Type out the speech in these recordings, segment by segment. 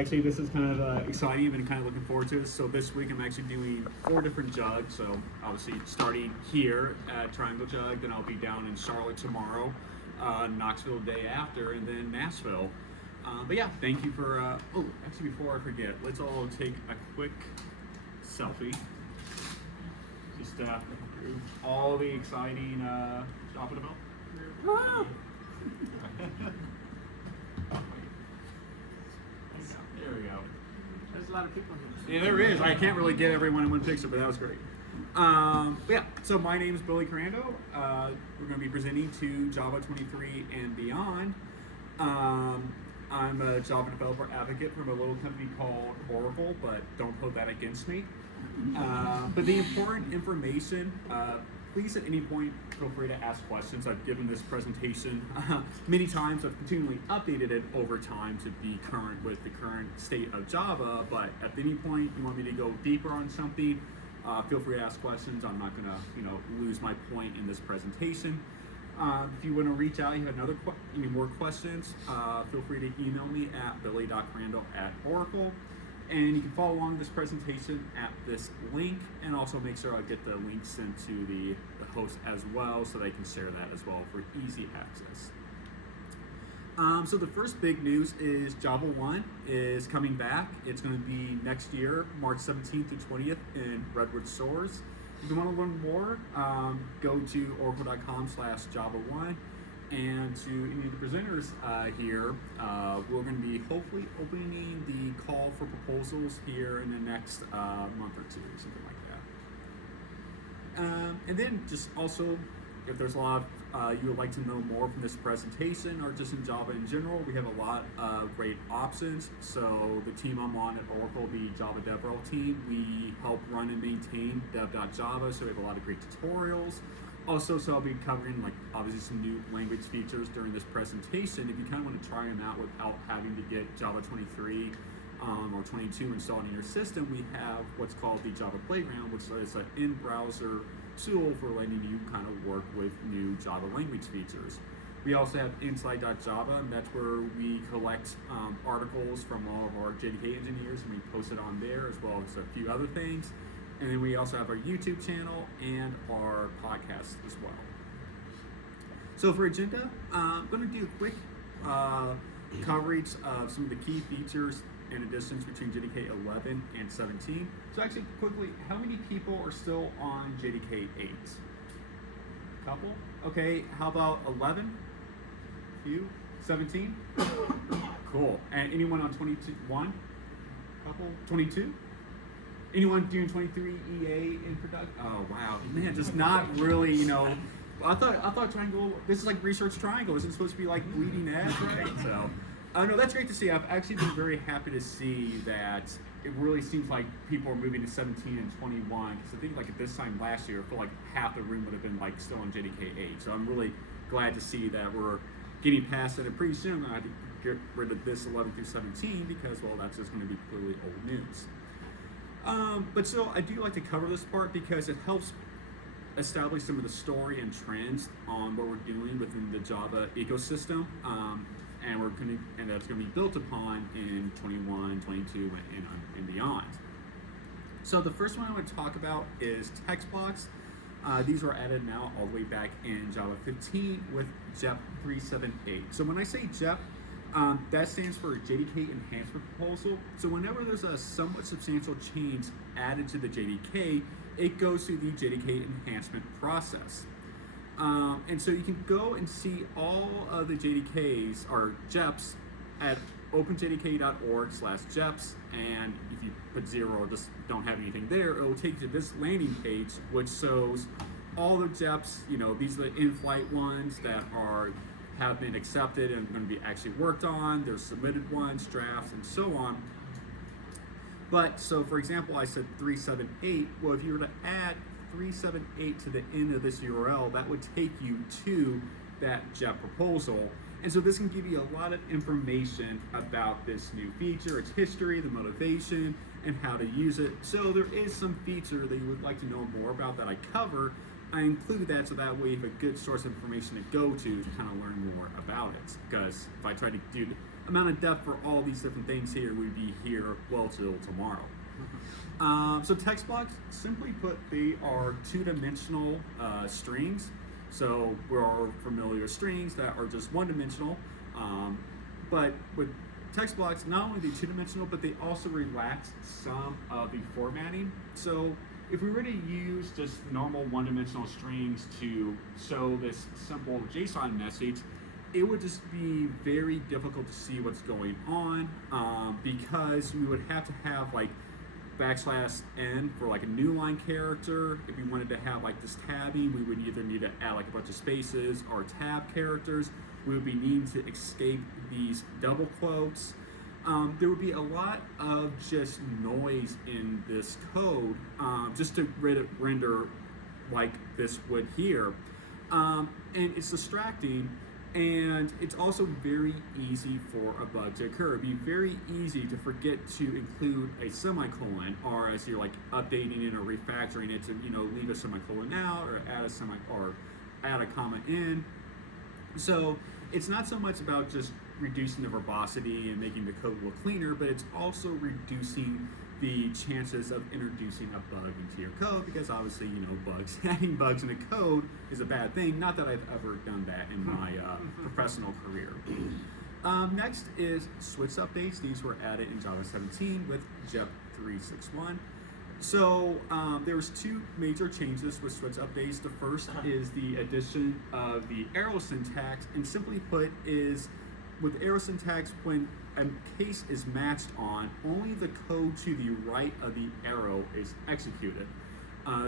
Actually, this is kind of exciting. I've been kind of looking forward to this. So this week I'm actually doing 4 different jugs. So obviously starting here at Triangle Jug, then I'll be down in Charlotte tomorrow, Knoxville the day after, and then Nashville. But yeah, thank you for, oh, actually before I forget, let's all take a quick selfie. Just all the exciting Shop about. Woo! There we go. There's a lot of people here. Yeah, there is. I can't really get everyone in one picture, but that was great. Yeah, so my name is Billy Korando. We're going to be presenting to Java 23 and beyond. I'm a Java developer advocate from a little company called Oracle, but don't hold that against me. But the important information, please at any point feel free to ask questions. I've given this presentation many times. I've continually updated it over time to be current with the current state of Java, but at any point you want me to go deeper on something, feel free to ask questions. I'm not gonna lose my point in this presentation. If you want to reach out, you have any more questions, feel free to email me at billy.crandall@Oracle. And you can follow along this presentation at this link, and also make sure I get the link sent to the host as well, so they can share that as well for easy access. So the first big news is Java 1 is coming back. It's going to be next year, March 17th to 20th in Redwood Shores. If you want to learn more, go to oracle.com/Java1. And to any of the presenters here, we're going to be hopefully opening the call for proposals here in the next month or two, something like that. And then just also, if there's a lot you would like to know more from this presentation or just in Java in general, we have a lot of great options. So the team I'm on at Oracle, the Java DevRel team, we help run and maintain dev.java, so we have a lot of great tutorials. Also, so I'll be covering obviously some new language features during this presentation. If you kind of want to try them out without having to get Java 23 or 22 installed in your system, we have what's called the Java Playground, which is an in-browser tool for letting you kind of work with new Java language features. We also have inside.java, and that's where we collect articles from all of our JDK engineers, and we post it on there, as well as a few other things. And then we also have our YouTube channel and our podcast as well. So for agenda, I'm going to do a quick coverage of some of the key features and additions between JDK 11 and 17. So actually, quickly, how many people are still on JDK 8? Couple? Okay, how about 11? Few? 17? Cool. And anyone on 21? Couple? 22? Anyone doing 23 EA in production? Oh wow, man, just not really, I thought Triangle, this is like Research Triangle, isn't it supposed to be like bleeding edge, right? So, no, that's great to see. I've actually been very happy to see that it really seems like people are moving to 17 and 21, because I think at this time last year, I feel like half the room would have been still on JDK 8. So I'm really glad to see that we're getting past it, and pretty soon I have to get rid of this 11 through 17, because, well, that's just going to be clearly old news. But still, I do like to cover this part because it helps establish some of the story and trends on what we're doing within the Java ecosystem, and that's going to be built upon in 21, 22, and beyond. So the first one I want to talk about is text blocks. These were added now all the way back in Java 15 with JEP 378. So when I say JEP, that stands for JDK Enhancement Proposal. So whenever there's a somewhat substantial change added to the JDK, it goes through the JDK enhancement process. And so you can go and see all of the JDKs or JEPs at openjdk.org/JEPs, and if you put 0 or just don't have anything there, it will take you to this landing page, which shows all the JEPs. These are the in-flight ones that have been accepted and going to be actually worked on. There's submitted ones, drafts, and so on. But so for example, I said 378. Well, if you were to add 378 to the end of this URL, that would take you to that JEP proposal. And so this can give you a lot of information about this new feature, its history, the motivation, and how to use it. So there is some feature that you would like to know more about that I cover. I include that so that way you have a good source of information to go to kind of learn more about it. Because if I try to do amount of depth for all these different things here would be here well till tomorrow. So text blocks, simply put, they are two-dimensional strings. So we're all familiar with strings that are just one-dimensional, but with text blocks, not only are they two-dimensional, but they also relax some of the formatting. So if we were to use just normal one-dimensional strings to show this simple JSON message, it would just be very difficult to see what's going on, because we would have to have like \n for like a new line character. If we wanted to have like this tabbing, we would either need to add like a bunch of spaces or tab characters. We would be needing to escape these double quotes. There would be a lot of just noise in this code, just to render like this would here. And it's distracting, and it's also very easy for a bug to occur. It'd be very easy to forget to include a semicolon, or as you're like updating it or refactoring it, to leave a semicolon out or add a comma in. So it's not so much about just reducing the verbosity and making the code look cleaner, but it's also reducing the chances of introducing a bug into your code, because obviously, adding bugs in a code is a bad thing. Not that I've ever done that in my professional career. Next is switch updates. These were added in Java 17 with JEP 361. So there was two major changes with switch updates. The first is the addition of the arrow syntax, and simply put is with arrow syntax, when a case is matched on, only the code to the right of the arrow is executed.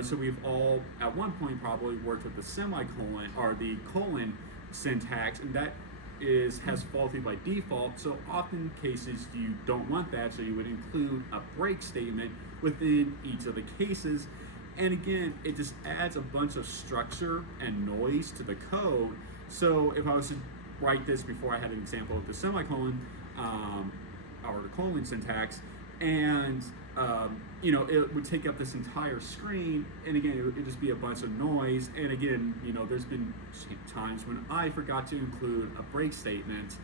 So we've all at one point probably worked with the semicolon or the colon syntax, and that has faulty by default. So often cases you don't want that, so you would include a break statement within each of the cases. And again, it just adds a bunch of structure and noise to the code. So if I was to write this before I had an example of the semicolon or the colon syntax, and it would take up this entire screen, and again, it would just be a bunch of noise. And again, there's been times when I forgot to include a break statement,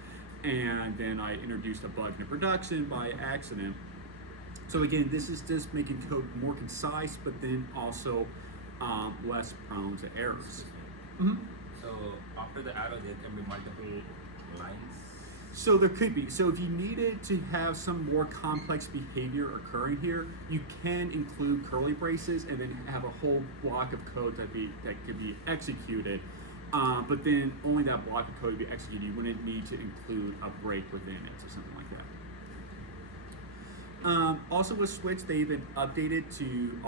and then I introduced a bug in production by accident. So again, this is just making code more concise, but then also less prone to errors. Mm-hmm. So after the arrow, there can be multiple lines? So there could be. So if you needed to have some more complex behavior occurring here, you can include curly braces and then have a whole block of code that could be executed. But then only that block of code would be executed. You wouldn't need to include a break within it or something like that. Also with switch, they even updated to you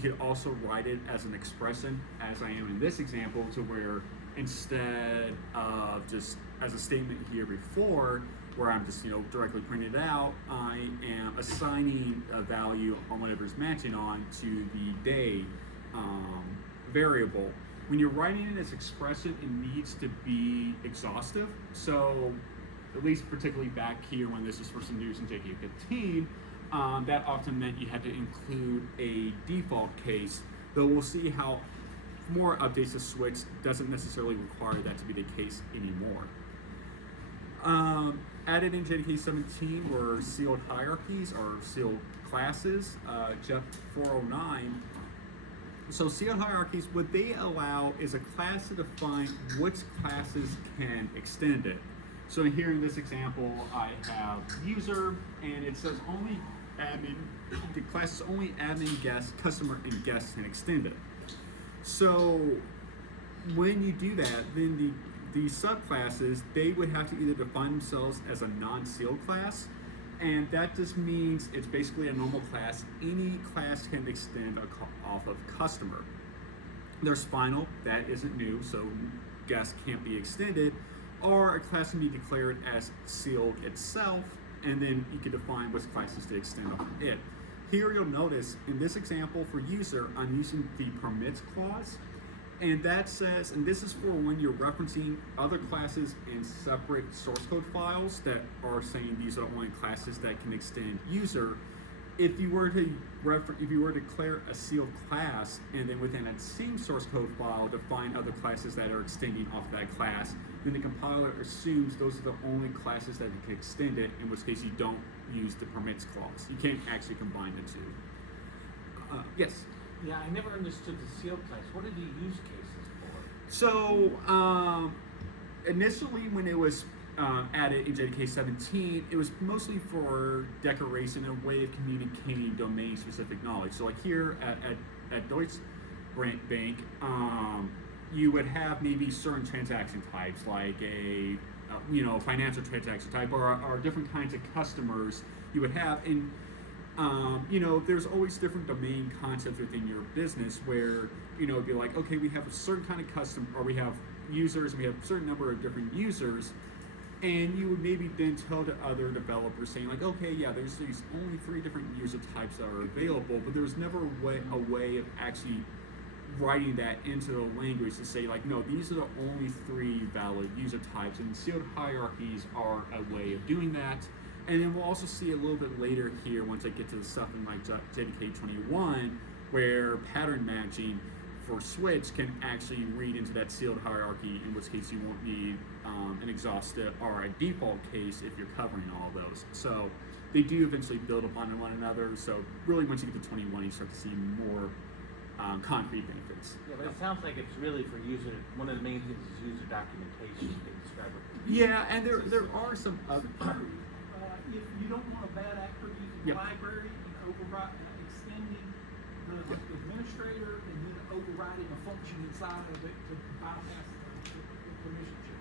could also write it as an expression, as I am in this example, to where instead of just as a statement here before, where I'm just directly printing it out, I am assigning a value on whatever's matching on to the day variable. When you're writing it as expression, it needs to be exhaustive. So at least particularly back here when this was first introduced in JK15, that often meant you had to include a default case, though we'll see how more updates to switch doesn't necessarily require that to be the case anymore. Added in JDK 17 were sealed hierarchies or sealed classes, JEP 409. So sealed hierarchies, what they allow is a class to define which classes can extend it. So here in this example, I have user, and it says only admin, the class is only admin, guest, customer, and guest can extend it. So when you do that, then the subclasses, they would have to either define themselves as a non-sealed class, and that just means it's basically a normal class. Any class can extend off of customer. There's final, that isn't new, so guest can't be extended, or a class can be declared as sealed itself, and then you can define which classes to extend off of it. Here you'll notice, in this example for user, I'm using the permits clause, and that says, and this is for when you're referencing other classes in separate source code files that are saying these are only classes that can extend user. if you were to declare a sealed class and then within that same source code file define other classes that are extending off that class, then the compiler assumes those are the only classes that you can extend it, in which case you don't use the permits clause. You can't actually combine the two. Yes? Yeah, I never understood the sealed class. What are the use cases for? So, initially when it was added in JDK 17, it was mostly for decoration and a way of communicating domain-specific knowledge. So like here at Deutsche Bank, you would have maybe certain transaction types, like a financial transaction type, or different kinds of customers you would have. And there's always different domain concepts within your business where it'd be like, okay, we have a certain kind of customer, or we have users, and we have a certain number of different users. And you would maybe then tell to other developers saying like, okay, yeah, there's these only 3 different user types that are available, but there was never a way of actually writing that into the language to say like, no, these are the only 3 valid user types, and sealed hierarchies are a way of doing that. And then we'll also see a little bit later here, once I get to the stuff in like JDK 21, where pattern matching for switch can actually read into that sealed hierarchy, in which case you won't need an exhaustive or a default case if you're covering all those. So they do eventually build upon one another. So really, once you get to 21, you start to see more concrete benefits. Yeah, but it sounds like it's really for user. One of the main things is user documentation. You can describe it. Yeah, and there are some other. If you don't want a bad actor using the library, you can override extending the administrator and then overriding a function inside of it to bypass the permission check.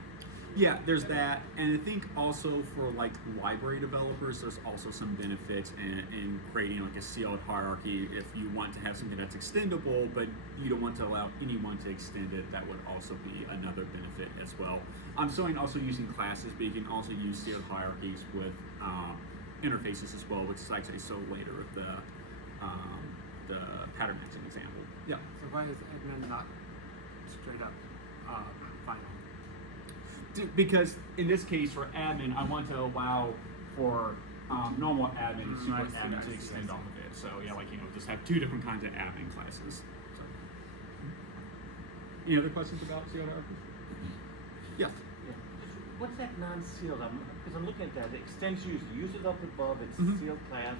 Yeah, there's that, and I think also for like library developers, there's also some benefits in creating like a sealed hierarchy. If you want to have something that's extendable, but you don't want to allow anyone to extend it, that would also be another benefit as well. I'm showing also using classes, but you can also use sealed hierarchies with interfaces as well, which is actually so later with the pattern matching example. Yeah. So why is admin not straight up final? Because in this case, for admin, I want to allow for normal admin and super admin to extend off of it. So yeah, just have 2 different kinds of admin classes. So. Any other questions about sealed hierarchies? Yeah. What's that non-sealed? Because I'm looking at that. It extends use. The user up above, it's sealed class,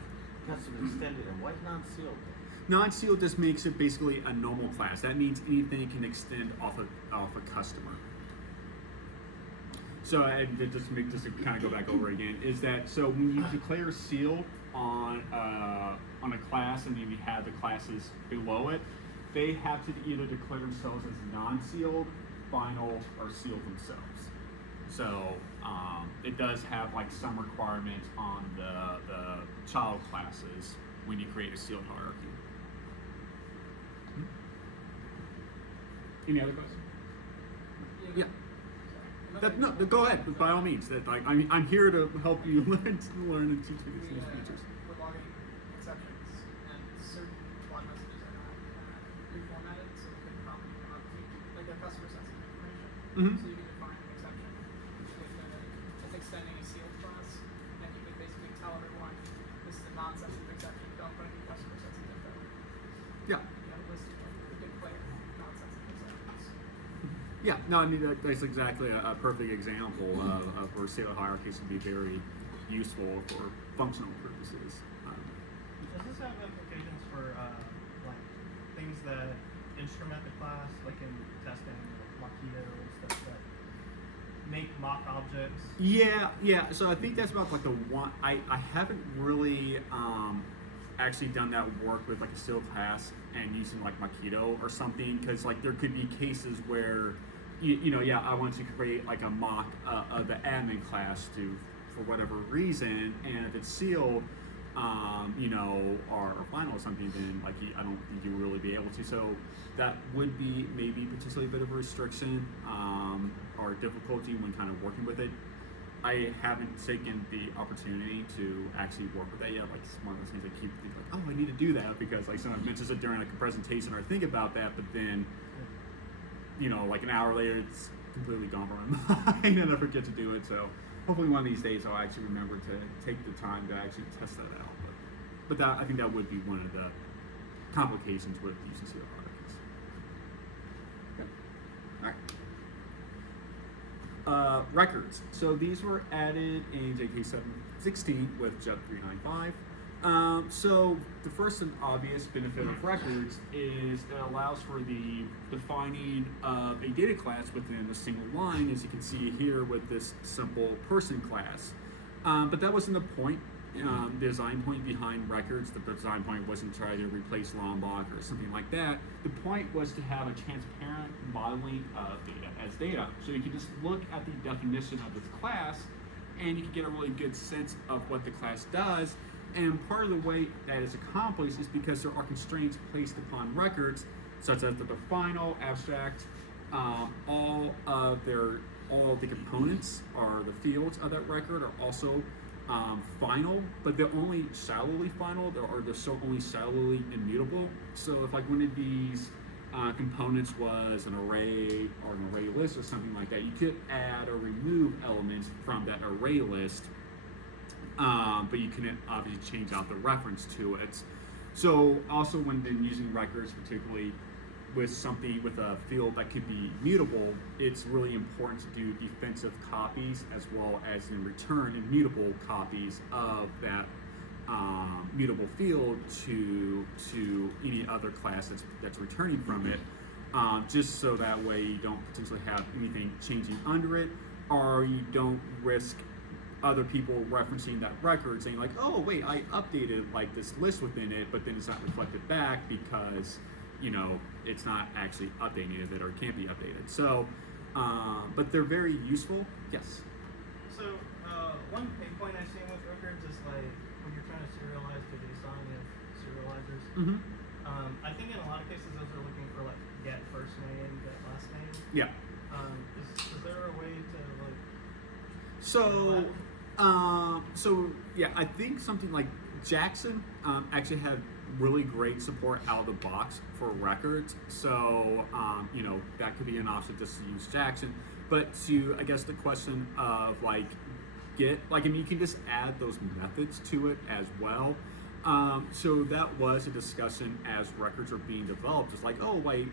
customer extended, and why is non-sealed? Non-sealed just makes it basically a normal class. That means anything can extend off a customer. So just to kind of go back over again, is that so when you declare sealed on a class and then you have the classes below it, they have to either declare themselves as non-sealed, final, or sealed themselves. So it does have like some requirements on the child classes when you create a sealed hierarchy. Any other questions? Yeah. No, go ahead. By all means. I'm here to help you learn and teach me these features. We're logging exceptions, and certain log messages are not reformatted, so they can probably come up with like a customer sensitive information. Mm-hmm. So you can define an exception that's extending a sealed class, and you can basically tell everyone this is a non-sensitive exception. Don't put any customer sensitive info. Yeah. You have a list of the big player non-sensitive exceptions. Yeah, no, I mean that's exactly a perfect example of where sealed hierarchies can be very useful for functional purposes. Does this have implications for like things that instrument the class, like in testing, like Mockito and stuff that make mock objects? Yeah. So I think that's about like the one. I haven't really actually done that work with like a sealed class and using like Mockito or something, because like there could be cases where I want to create like a mock of the admin class for whatever reason, and if it's sealed or final or something, then like I don't think you will really be able to. So that would be maybe potentially a bit of a restriction or difficulty when kind of working with it. I haven't taken the opportunity to actually work with that yet. Like it's one of those things I keep thinking like, oh, I need to do that because like someone mentions it during like a presentation or I think about that, but then like an hour later it's completely gone from my mind and I forget to do it. So hopefully one of these days I'll actually remember to take the time to actually test that out. But but I think that would be one of the complications with using sealed articles. Okay. All right. Records. So these were added in JK 716 with JEP 395. So the first and obvious benefit of records is it allows for the defining of a data class within a single line, as you can see here with this simple person class. But that wasn't the point. The design point behind records. The design point wasn't trying to replace Lombok or something like that. The point was to have a transparent modeling of data as data. So you can just look at the definition of this class and you can get a really good sense of what the class does. And part of the way that is accomplished is because there are constraints placed upon records, such as the final, abstract, all of the components or the fields of that record are also final, but they're only shallowly final, or they're so only shallowly immutable. So if like one of these components was an array or an array list or something like that, you could add or remove elements from that array list, but you couldn't obviously change out the reference to it. So also when then using records, particularly with something with a field that could be mutable, it's really important to do defensive copies as well as in return immutable copies of that mutable field to any other class that's returning from it, just so that way you don't potentially have anything changing under it, or you don't risk other people referencing that record saying like, oh wait, I updated like this list within it, but then it's not reflected back because it's not actually updating it or it can't be updated. So, but they're very useful. Yes. So one pain point I've seen with records is like when you're trying to serialize the JSON of serializers. Mm-hmm. I think in a lot of cases those are looking for like get first name, get last name. Yeah. Is there a way to like? So yeah, I think something like Jackson actually had really great support out of the box for records. So that could be an option just to use Jackson. But to I guess the question of like get you can just add those methods to it as well. So that was a discussion as records are being developed. It's like, oh wait,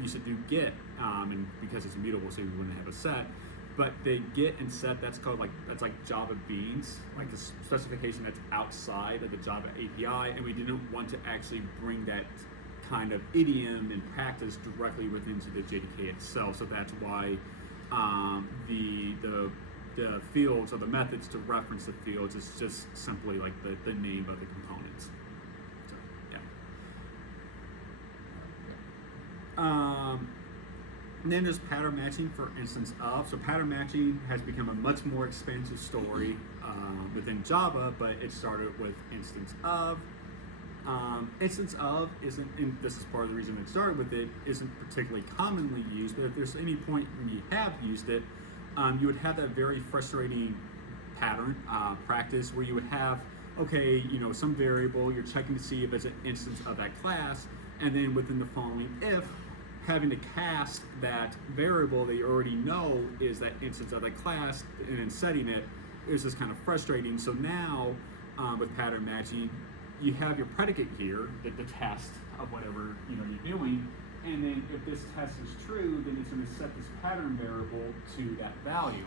we should do get, and because it's immutable, so we wouldn't have a set. But the get and set, that's like Java beans, like a specification that's outside of the Java API, and we didn't want to actually bring that kind of idiom and practice directly within the JDK itself. So that's why the fields or the methods to reference the fields is just simply like the name of the components. So, yeah. And then there's pattern matching for instance of. So pattern matching has become a much more expansive story within Java, but it started with instance of. Instance of isn't, and this is part of the reason it started with it, isn't particularly commonly used, but if there's any point when you have used it, you would have that very frustrating pattern practice where you would have, okay, some variable, you're checking to see if it's an instance of that class, and then within the following if, having to cast that variable that you already know is that instance of that class and then setting it is just kind of frustrating. So now with pattern matching, you have your predicate here, the test of whatever you're doing, and then if this test is true, then it's going to set this pattern variable to that value,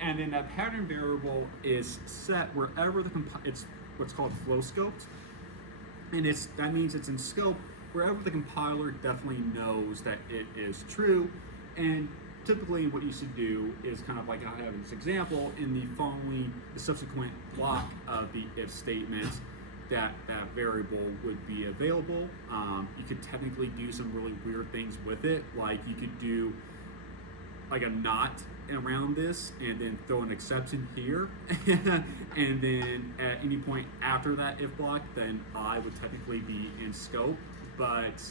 and then that pattern variable is set wherever it's what's called flow scoped, and that means it's in scope wherever the compiler definitely knows that it is true. And typically what you should do is kind of like I have in this example, in the subsequent block of the if statement, that variable would be available. You could technically do some really weird things with it, like you could do like a not around this and then throw an exception here and then at any point after that if block, then I would technically be in scope, but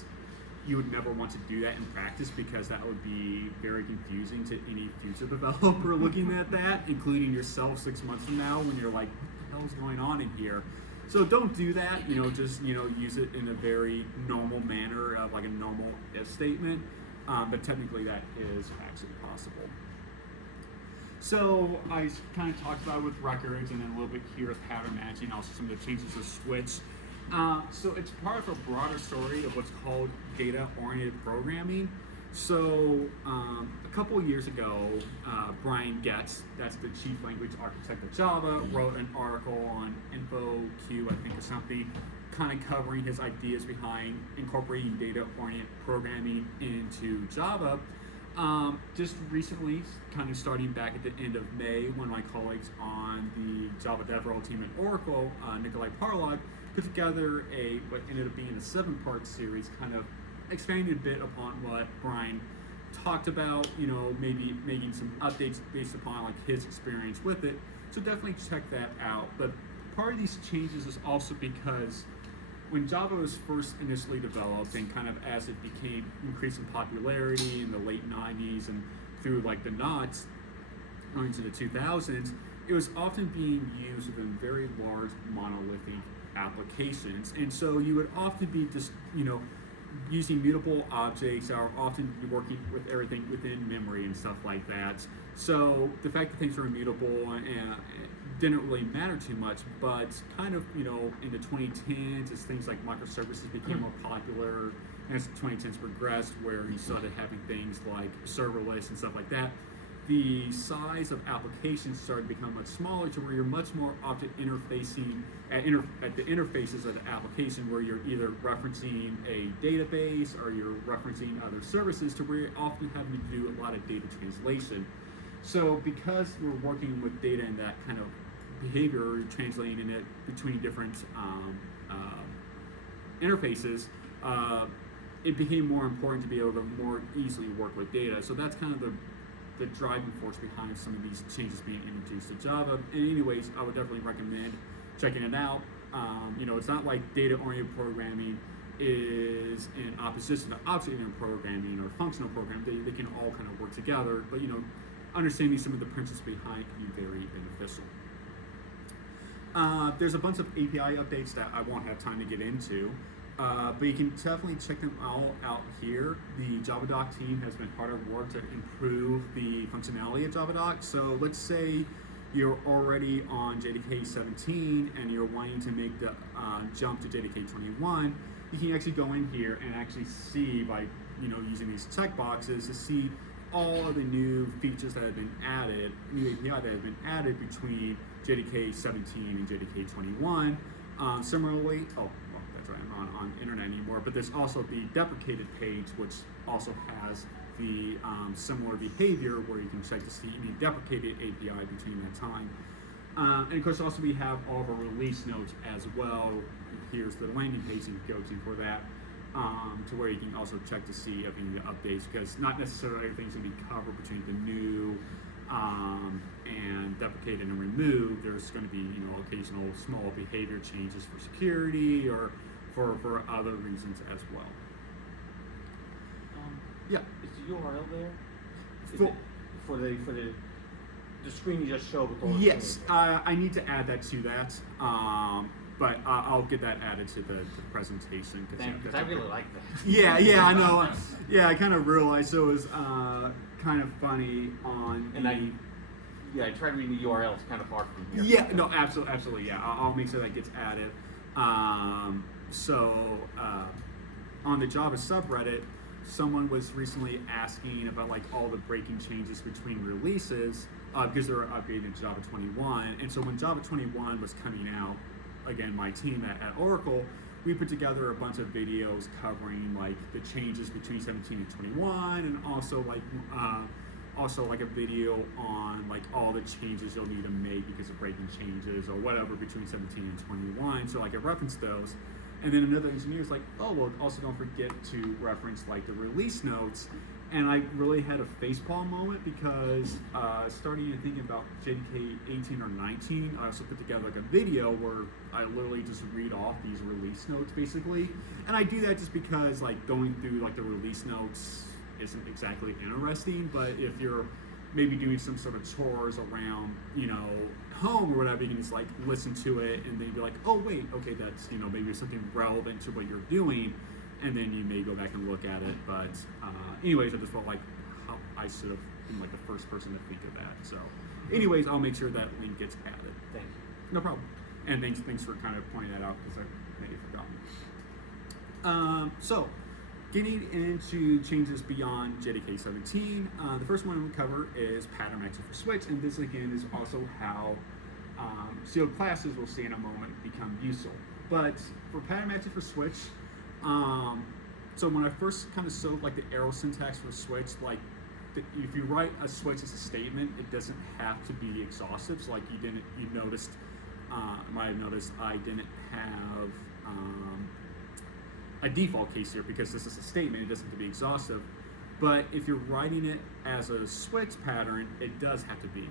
you would never want to do that in practice because that would be very confusing to any future developer looking at that, including yourself 6 months from now when you're like, what the hell is going on in here? So don't do that, just use it in a very normal manner of like a normal if statement, but technically that is actually possible. So I kind of talked about it with records and then a little bit here with pattern matching, also some of the changes to switch. So it's part of a broader story of what's called data-oriented programming. So a couple of years ago, Brian Getz, that's the chief language architect of Java, wrote an article on InfoQ, I think, or something, kind of covering his ideas behind incorporating data-oriented programming into Java. Just recently, kind of starting back at the end of May, one of my colleagues on the Java DevRel team at Oracle, Nikolai Parlog, put together what ended up being a 7-part series, kind of expanding a bit upon what Brian talked about, maybe making some updates based upon like his experience with it. So definitely check that out. But part of these changes is also because when Java was first initially developed and kind of as it became increasing popularity in the late 90s and through like the knots into the 2000s, it was often being used within very large monolithic applications. And so you would often be just, using mutable objects, or often working with everything within memory and stuff like that. So the fact that things are immutable didn't really matter too much, but kind of, in the 2010s, as things like microservices became more popular, and as the 2010s progressed, where you started having things like serverless and stuff like that, the size of applications started to become much smaller, to where you're much more often interfacing at the interfaces of the application, where you're either referencing a database or you're referencing other services, to where you're often having to do a lot of data translation. So because we're working with data in that kind of behavior, translating it between different interfaces, it became more important to be able to more easily work with data. So that's kind of the driving force behind some of these changes being introduced to Java. And anyways, I would definitely recommend checking it out. It's not like data-oriented programming is in opposition to object-oriented programming or functional programming. They can all kind of work together, but understanding some of the principles behind can be very beneficial. There's a bunch of API updates that I won't have time to get into. But you can definitely check them all out here. The JavaDoc team has been hard at work to improve the functionality of JavaDoc. So let's say you're already on JDK 17 and you're wanting to make the jump to JDK 21. You can actually go in here and actually see by using these checkboxes to see all of the new features that have been added, new API that have been added between JDK 17 and JDK 21. Similarly, I'm not on internet anymore, but there's also the deprecated page, which also has the similar behavior, where you can check to see any deprecated API between that time. And of course, also we have all of our release notes as well. Here's the landing page you can go to for that, to where you can also check to see if any of the updates, because not necessarily everything's going to be covered between the new and deprecated and removed. There's going to be occasional small behavior changes for security or for other reasons as well. Yeah. Is the URL there? Is For- it for the screen you just showed with all the Yes, things? I need to add that to that, but I'll get that added to the presentation. Because I really like that. Yeah, I know. Yeah, I kind of realized it was kind of funny on And I tried reading the URL. It's kind of hard from here. Yeah, no, absolutely. Yeah, I'll make sure that gets added. On the Java subreddit, someone was recently asking about like all the breaking changes between releases because they were upgraded to Java 21. And so when Java 21 was coming out, again, my team at Oracle, we put together a bunch of videos covering like the changes between 17 and 21, and also like a video on like all the changes you'll need to make because of breaking changes or whatever between 17 and 21. So like I referenced those. And then another engineer is like, oh, well, also don't forget to reference like the release notes. And I really had a facepalm moment because starting to think about JDK 18 or 19, I also put together like a video where I literally just read off these release notes basically. And I do that just because like going through like the release notes isn't exactly interesting, but if you're maybe doing some sort of chores around, home or whatever, you can just like listen to it and then be like, oh wait, okay, that's, maybe something relevant to what you're doing, and then you may go back and look at it. But anyways, I just felt like how I should have been like the first person to think of that. So anyways, I'll make sure that link gets added. Thank you. No problem. And thanks for kind of pointing that out, because may have forgotten. So, getting into changes beyond JDK 17, the first one we cover is pattern matching for switch, and this again is also how sealed classes, we'll see in a moment, become useful. But for pattern matching for switch, so when I first kind of showed like the arrow syntax for switch, like if you write a switch as a statement, it doesn't have to be exhaustive. So like you noticed, might have noticed I didn't have a default case here because this is a statement, it doesn't have to be exhaustive. But if you're writing it as a switch pattern, it does have to be.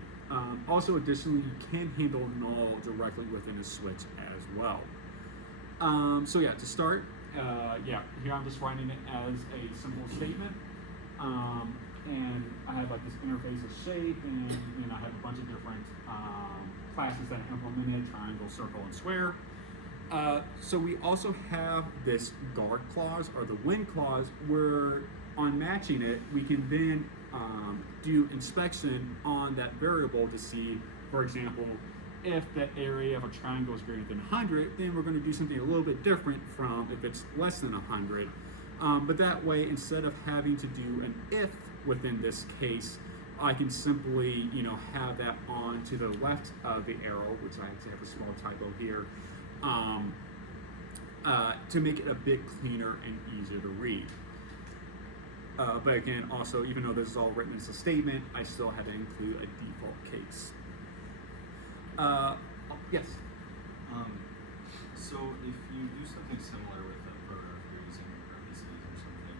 Also, additionally, you can handle null directly within a switch as well. So yeah, to start, here I'm just writing it as a simple statement. And I have like this interface of shape, and then I have a bunch of different classes that are implemented: triangle, circle, and square. So we also have this guard clause, or the when clause, where on matching it, we can then do inspection on that variable to see, for example, if the area of a triangle is greater than 100, then we're going to do something a little bit different from if it's less than 100. But that way, instead of having to do an if within this case, I can simply, have that on to the left of the arrow, which I actually have a small typo here, to make it a bit cleaner and easier to read. But again, also, even though this is all written as a statement, I still had to include a default case. Yes? So if you do something similar with a program, if you're using RPCs or something,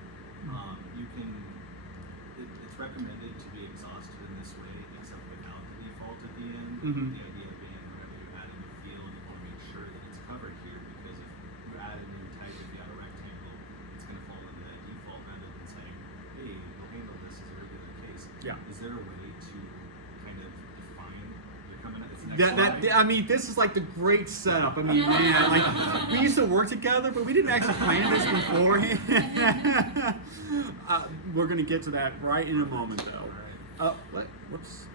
you can, it's recommended to be exhausted in this way, except without the default at the end. Mm-hmm. The idea being whenever you add a new field, you want to make sure that it's covered here, because if you add a new type, if you add a rectangle, it's going to fall into that default rather than saying, hey, we'll handle this as a regular case. Yeah. Is there a way to kind of define, you're coming at this next I mean, this is like the great setup. I mean, man, like we used to work together, but we didn't actually plan this beforehand. We're gonna get to that right in a moment, though. Whoops.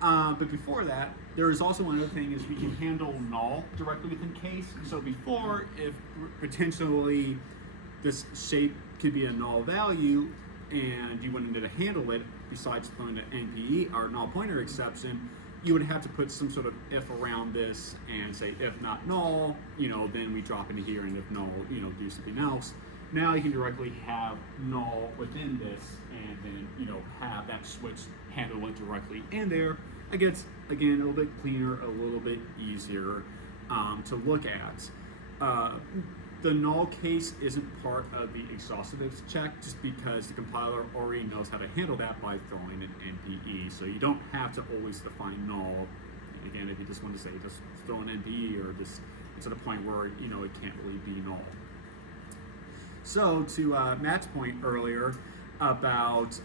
But before that, there is also another thing: is we can handle null directly within case. So before, if potentially this shape could be a null value, and you wanted to handle it, besides throwing an NPE or null pointer exception, you would have to put some sort of if around this and say if not null, then we drop into here, and if null, do something else. Now you can directly have null within this, and then have that switch handle it directly in there. Again, a little bit cleaner, a little bit easier to look at. The null case isn't part of the exhaustiveness check, just because the compiler already knows how to handle that by throwing an NPE. So you don't have to always define null. Again, if you just want to say just throw an NPE, or just to the point where it can't really be null. So to Matt's point earlier about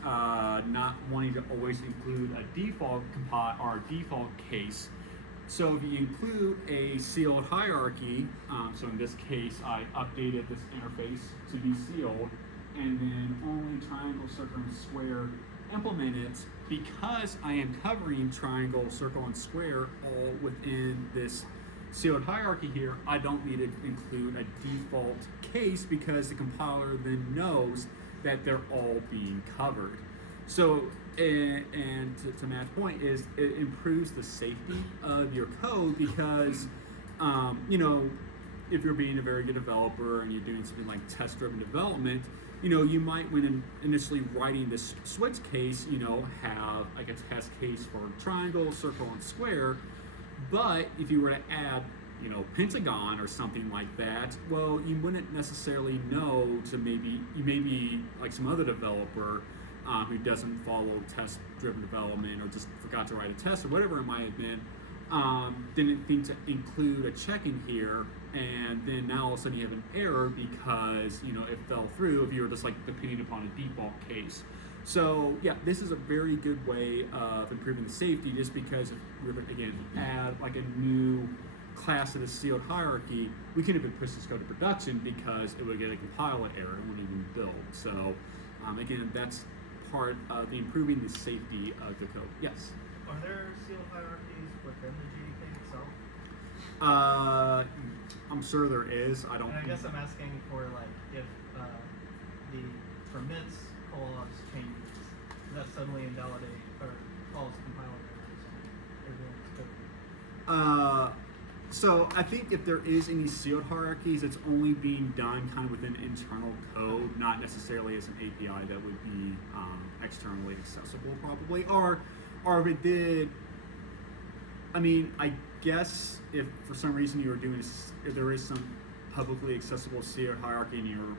not wanting to always include a default default case. So if you include a sealed hierarchy, so in this case I updated this interface to be sealed, and then only triangle, circle, and square implement it, because I am covering triangle, circle, and square all within this sealed hierarchy here, I don't need to include a default case, because the compiler then knows that they're all being covered. So, and to Matt's point, is it improves the safety of your code, because if you're being a very good developer and you're doing something like test-driven development, you might, when initially writing this switch case, have like a test case for triangle, circle, and square. But if you were to add, pentagon or something like that, well, you wouldn't necessarily know to maybe like some other developer who doesn't follow test-driven development, or just forgot to write a test, or whatever it might have been, didn't think to include a check in here, and then now all of a sudden you have an error because it fell through if you were just like depending upon a default case. So yeah, this is a very good way of improving the safety, just because if we're going to, again, add like a new class to the sealed hierarchy, we couldn't even push this code to production because it would get a compile error and wouldn't even build. So again, that's part of the improving the safety of the code. Yes? Are there sealed hierarchies within the JDK itself? I'm sure there is. I don't. And I guess I'm asking for like if the permits clause changes, does that suddenly invalidate or cause compiler errors on everyone's code? So I think if there is any sealed hierarchies, it's only being done kind of within internal code, not necessarily as an API that would be externally accessible, probably. Or if it did, I mean, I guess if for some reason you were doing, if there is some publicly accessible sealed hierarchy and you're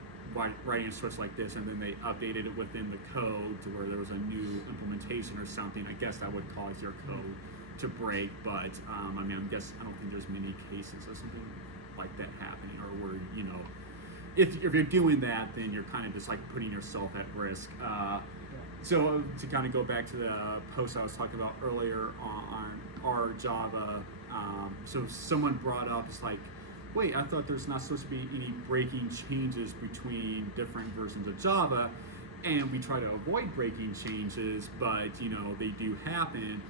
writing a switch like this, and then they updated it within the code to where there was a new implementation or something, I guess that would cause your code to break. But I mean, I don't think there's many cases of something like that happening, or where, you know, if you're doing that, then you're kind of just like putting yourself at risk. So to kind of go back to the post I was talking about earlier on our Java, so someone brought up, it's like, wait, I thought there's not supposed to be any breaking changes between different versions of Java, and we try to avoid breaking changes, but you know, they do happen.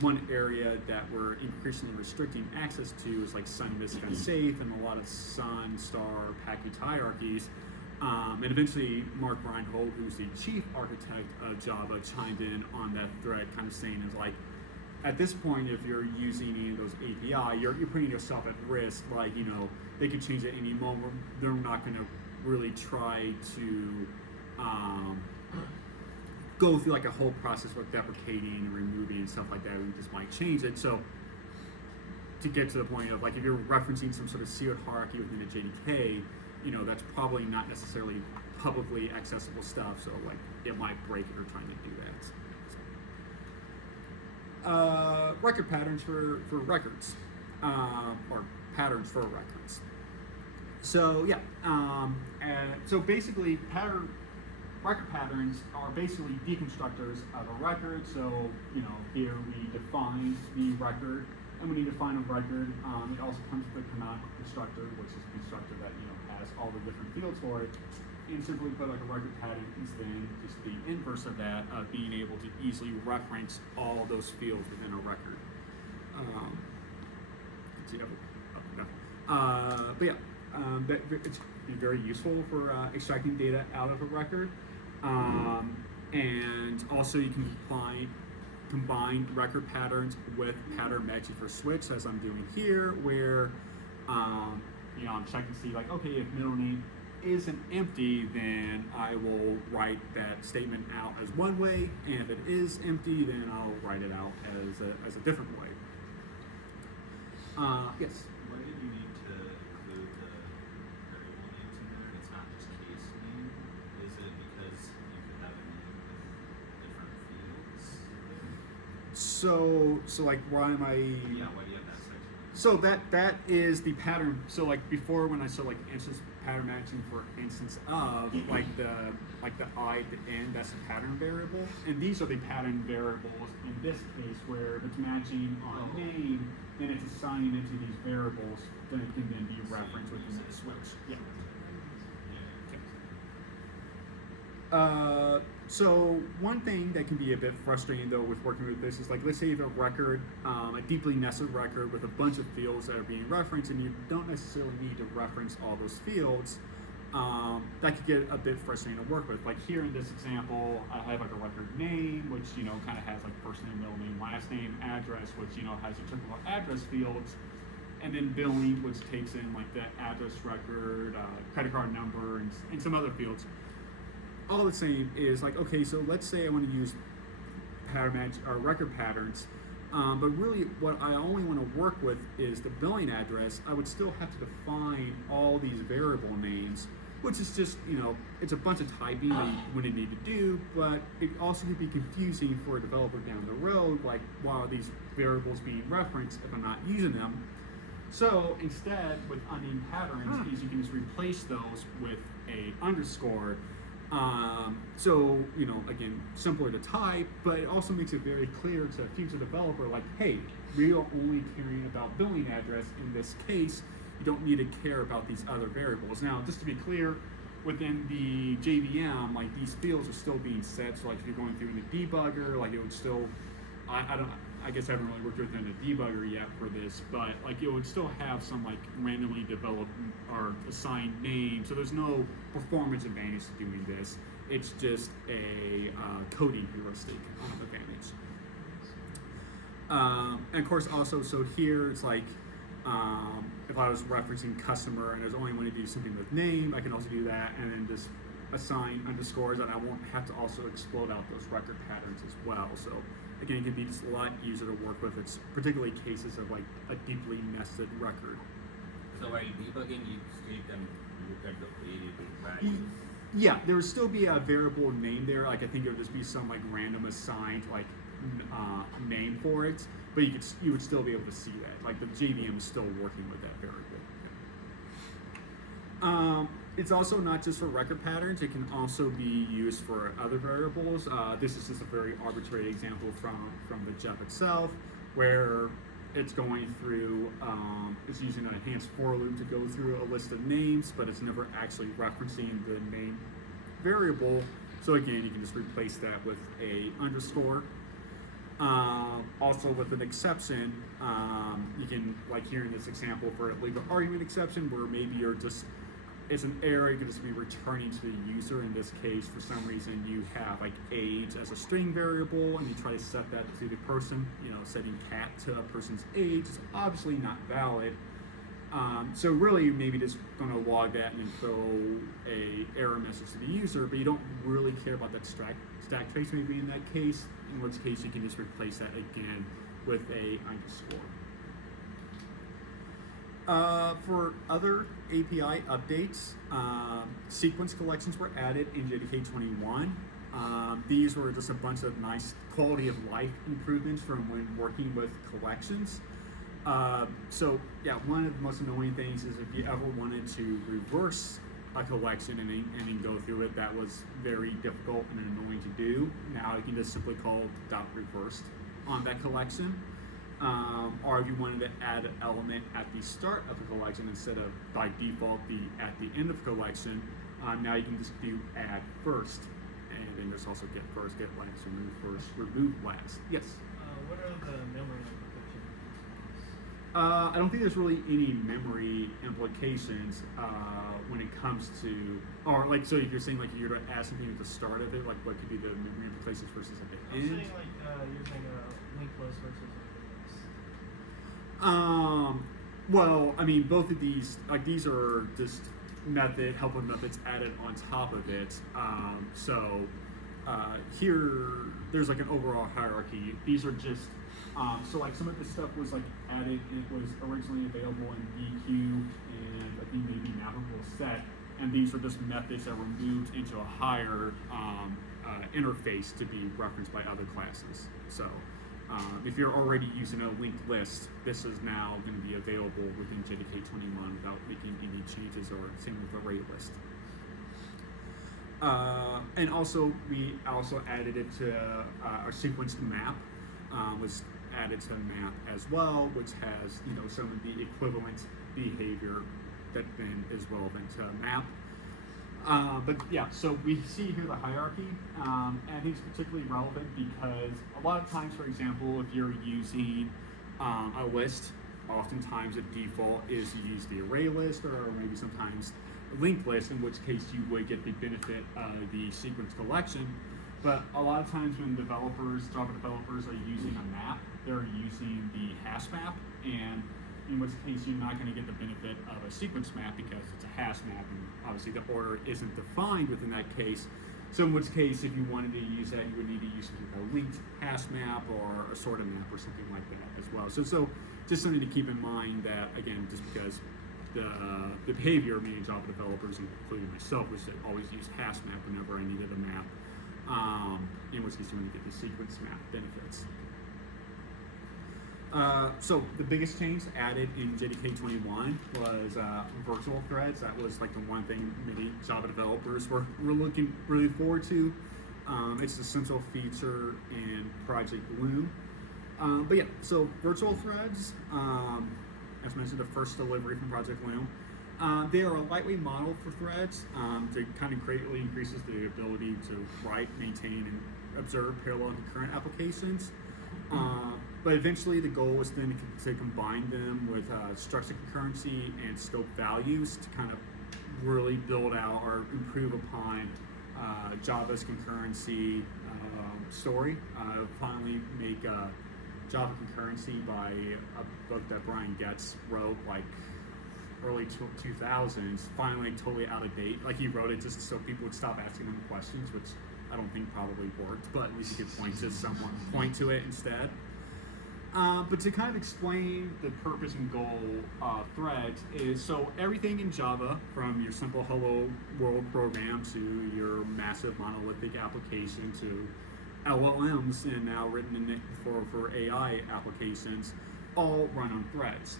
One area that we're increasingly restricting access to is like sun, mist, and safe, and a lot of sun, star, package hierarchies. And eventually Mark Reinhold, who's the chief architect of Java, chimed in on that thread, kind of saying is like, at this point, if you're using any of those API, you're putting yourself at risk. Like, you know, they could change at any moment. They're not going to really try to go through like a whole process with deprecating and removing and stuff like that. We just might change it. So to get to the point of like, if you're referencing some sort of sealed hierarchy within a JDK, you know, that's probably not necessarily publicly accessible stuff. So like, it might break if you're trying to do that. Record patterns for records, or patterns for records. So yeah, so basically record patterns are basically deconstructors of a record. So, you know, here we define the record, and when you define a record, it also comes with a canonical constructor, which is a constructor that, you know, has all the different fields for it. And simply put, like a record pattern is then just the inverse of that, of being able to easily reference all those fields within a record. But yeah, it's very useful for extracting data out of a record. And also you can combine record patterns with pattern matching for switch, as I'm doing here, where you know, I'm checking to see like, okay, if middle name isn't empty, then I will write that statement out as one way, and if it is empty, then I'll write it out as a different way. Yes. Why did you need to include the variable names in there, and it's not just case name? Is it because you could have a name with different fields? So like, why am I? Yeah, why do you have that section? So that is the pattern. So like before, when I saw like instance pattern matching for instance of like the I at the end, that's the pattern variable, and these are the pattern variables in this case, where if it's matching on name, then it's assigning it to these variables that can then be referenced within that switch. Yeah. So one thing that can be a bit frustrating though with working with this is like, let's say you have a record, a deeply nested record with a bunch of fields that are being referenced, and you don't necessarily need to reference all those fields. That could get a bit frustrating to work with. Like here in this example, I have like a record name, which, you know, kind of has like first name, middle name, last name, address, which, you know, has your typical address fields, and then billing, which takes in like the address record, credit card number, and some other fields. All the same is like, okay, so let's say I want to use pattern match or record patterns, but really what I only want to work with is the billing address. I would still have to define all these variable names, which is just, you know, it's a bunch of typing that you wouldn't need to do, but it also could be confusing for a developer down the road, like, why are these variables being referenced if I'm not using them? So instead, with unnamed patterns, is you can just replace those with a underscore. So, you know, again, simpler to type, but it also makes it very clear to a future developer, like, hey, we are only caring about billing address in this case. You don't need to care about these other variables. Now, just to be clear, within the JVM, like, these fields are still being set. So, like, if you're going through in the debugger, like, it would still, I I guess I haven't really worked within a debugger yet for this, but like it would still have some like randomly developed or assigned names, so there's no performance advantage to doing this. It's just a coding heuristic advantage. And of course, also, so here it's like if I was referencing customer and I was only want to do something with name, I can also do that, and then just assign underscores, and I won't have to also explode out those record patterns as well. So again, it can be just a lot easier to work with. It's particularly cases of like a deeply nested record. So while debugging, you still can look at the variable values. Yeah, there would still be a variable name there. Like I think it would just be some like random assigned like name for it, but you would still be able to see that. Like the JVM is still working with that variable. It's also not just for record patterns. It can also be used for other variables. This is just a very arbitrary example from the JEP itself, where it's going through, it's using an enhanced for loop to go through a list of names, but it's never actually referencing the name variable. So again, you can just replace that with a underscore. Also with an exception, you can, like here in this example for a legal argument exception, where maybe you're just, it's an error you can just be returning to the user. In this case, for some reason, you have like age as a string variable, and you try to set that to the person. You know, setting cat to a person's age is obviously not valid. So really, maybe just going to log that and then throw a error message to the user, but you don't really care about that stack trace maybe in that case, in which case you can just replace that again with a underscore. For other API updates, sequence collections were added in JDK 21. These were just a bunch of nice quality of life improvements from when working with collections. So yeah, one of the most annoying things is if you ever wanted to reverse a collection and then go through it, that was very difficult and annoying to do. Now you can just simply call .reversed on that collection. Or if you wanted to add an element at the start of a collection instead of by default at the end of a collection, now you can just do add first, and then there's also get first, get last, remove first, remove last. Yes. What are the memory implications? I don't think there's really any memory implications when it comes to, or like, so if you're saying like you're going to add something at the start of it, like what could be the memory implications versus at the I'm end? saying like using a linked list versus a Well, I mean, both of these, like these are just helper methods added on top of it. Here, there's like an overall hierarchy. These are just, so like some of this stuff was like added, it was originally available in DQ and I think maybe navigable set, and these are just methods that were moved into a higher interface to be referenced by other classes. So if you're already using a linked list, this is now going to be available within JDK 21 without making any changes, or same with array list. And also, we also added it to our sequenced map, was added to map as well, which has, you know, some of the equivalent behavior that then is relevant to map. But yeah, so we see here the hierarchy, and I think it's particularly relevant because a lot of times, for example, if you're using a list, oftentimes the default is you use the array list or maybe sometimes a linked list, in which case you would get the benefit of the sequence collection. But a lot of times when Java developers are using a map, they're using the hash map, and in which case you're not going to get the benefit of a sequence map because it's a hash map, and obviously the order isn't defined within that case. So in which case, if you wanted to use that, you would need to use something called a linked hash map or a sorted map or something like that as well. So just something to keep in mind that, again, just because the behavior of many Java developers, including myself, was to always use hash map whenever I needed a map, in which case you want to get the sequence map benefits. So the biggest change added in JDK 21 was virtual threads. That was like the one thing many Java developers were looking really forward to. It's a central feature in Project Loom. But yeah, so virtual threads, as mentioned, the first delivery from Project Loom. They are a lightweight model for threads that kind of greatly increases the ability to write, maintain, and observe parallel and concurrent applications. But eventually the goal was then to combine them with structured concurrency and scope values to kind of really build out or improve upon Java's concurrency story. Finally make Java concurrency by a book that Brian Getz wrote like early 2000s, finally totally out of date. Like he wrote it just so people would stop asking him questions, which I don't think probably worked, but at least you could point to it instead. But to kind of explain the purpose and goal of threads is, so everything in Java, from your simple hello world program to your massive monolithic application to LLMs and now written in it for AI applications, all run on threads.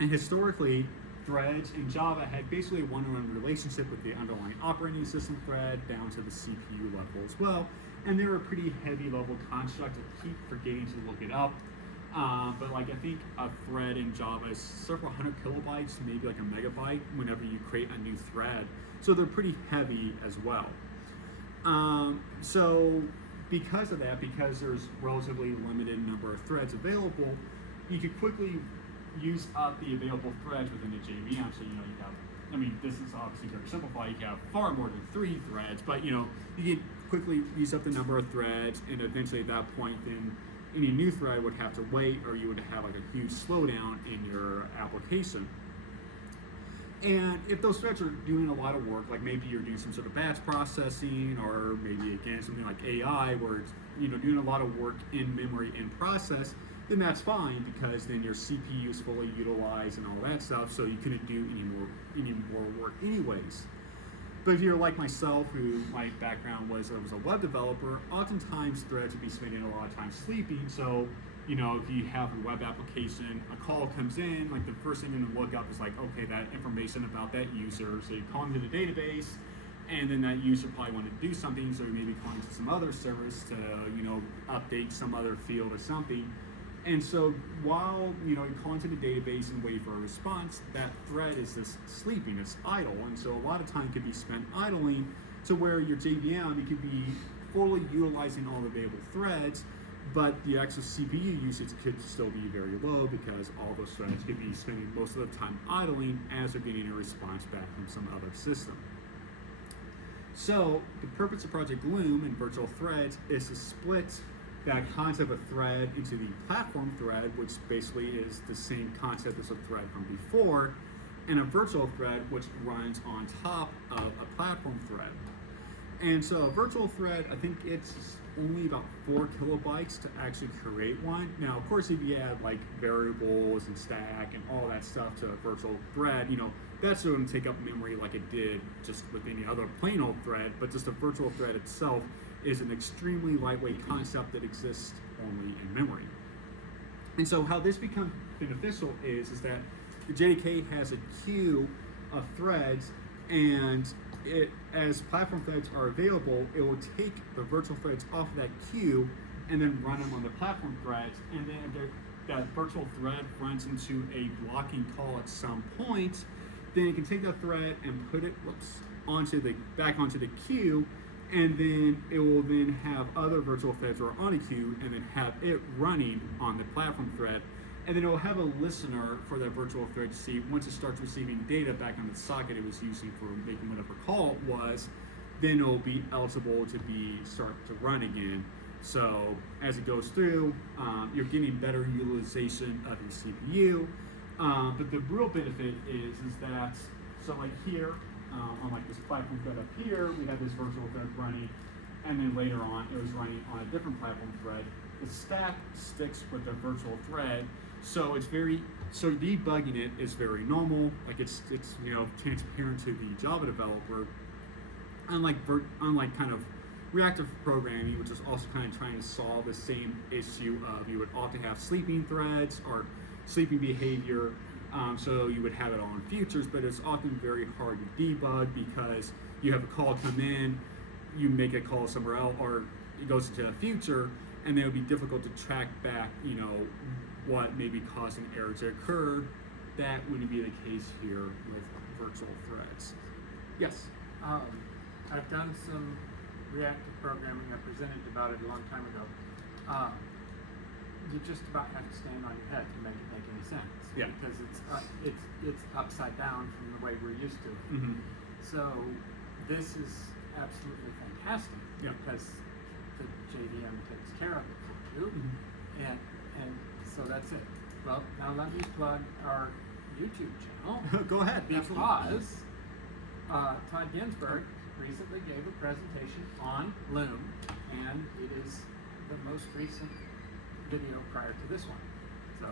And historically, threads in Java had basically a one-on-one relationship with the underlying operating system thread down to the CPU level as well. And they're a pretty heavy level construct. I keep forgetting to look it up. But like I think a thread in Java is several hundred kilobytes, maybe like a megabyte whenever you create a new thread. So they're pretty heavy as well. So because of that, because there's relatively limited number of threads available, you could quickly use up the available threads within the JVM. So you have, I mean, this is obviously very simplified. You can have far more than 3 threads, but you can quickly use up the number of threads, and eventually at that point, then any new thread would have to wait, or you would have like a huge slowdown in your application. And if those threads are doing a lot of work, like maybe you're doing some sort of batch processing, or maybe again something like AI, where it's doing a lot of work in memory in process, then that's fine, because then your CPU is fully utilized and all that stuff, so you couldn't do any more work anyways. But if you're like myself, who my background was I was a web developer, oftentimes threads would be spending a lot of time sleeping. So if you have a web application, a call comes in, like the first thing you're going to look up is like, okay, that information about that user. So you call into the database, and then that user probably wanted to do something, so you maybe calling to some other service to update some other field or something. And so while you call into the database and wait for a response, that thread is just sleeping, it's idle, and so a lot of time could be spent idling, to where your JVM, you could be fully utilizing all the available threads, but the actual CPU usage could still be very low, because all those threads could be spending most of the time idling as they're getting a response back from some other system. So the purpose of Project Loom and virtual threads is to split that concept of thread into the platform thread, which basically is the same concept as a thread from before, and a virtual thread which runs on top of a platform thread. And so a virtual thread, I think it's only about 4 kilobytes to actually create one. Now, of course, if you add like variables and stack and all that stuff to a virtual thread, that's going to take up memory like it did just with any other plain old thread, but just a virtual thread itself is an extremely lightweight concept that exists only in memory. And so how this becomes beneficial is that the JDK has a queue of threads, and as platform threads are available, it will take the virtual threads off of that queue and then run them on the platform threads, and then that virtual thread runs into a blocking call at some point, then you can take that thread and put it back onto the queue, and then it will then have other virtual threads that are on a queue, and then have it running on the platform thread, and then it will have a listener for that virtual thread to see once it starts receiving data back on the socket it was using for making whatever call it was, then it will be eligible to start to run again. So as it goes through, you're getting better utilization of your CPU, but the real benefit is that, so like here, on like this platform thread up here, we have this virtual thread running, and then later on it was running on a different platform thread. The stack sticks with the virtual thread, so debugging it is very normal. Like it's transparent to the Java developer. Unlike kind of reactive programming, which is also kind of trying to solve the same issue of you would often have sleeping threads or sleeping behavior. So you would have it all in futures, but it's often very hard to debug, because you have a call come in, you make a call somewhere else, or it goes into a future, and then it would be difficult to track back, what maybe caused an error to occur. That wouldn't be the case here with virtual threads. Yes? I've done some reactive programming. I presented about it a long time ago. you just about have to stand on your head to make it make any sense. Yeah. Because it's upside down from the way we're used to it. Mm-hmm. So this is absolutely fantastic Yeah. because the JVM takes care of it for you, Mm-hmm. and so that's it. Well, now let me plug our YouTube channel Go ahead. Absolutely. because Todd Ginsburg recently gave a presentation on Loom, and it is the most recent video prior to this one. So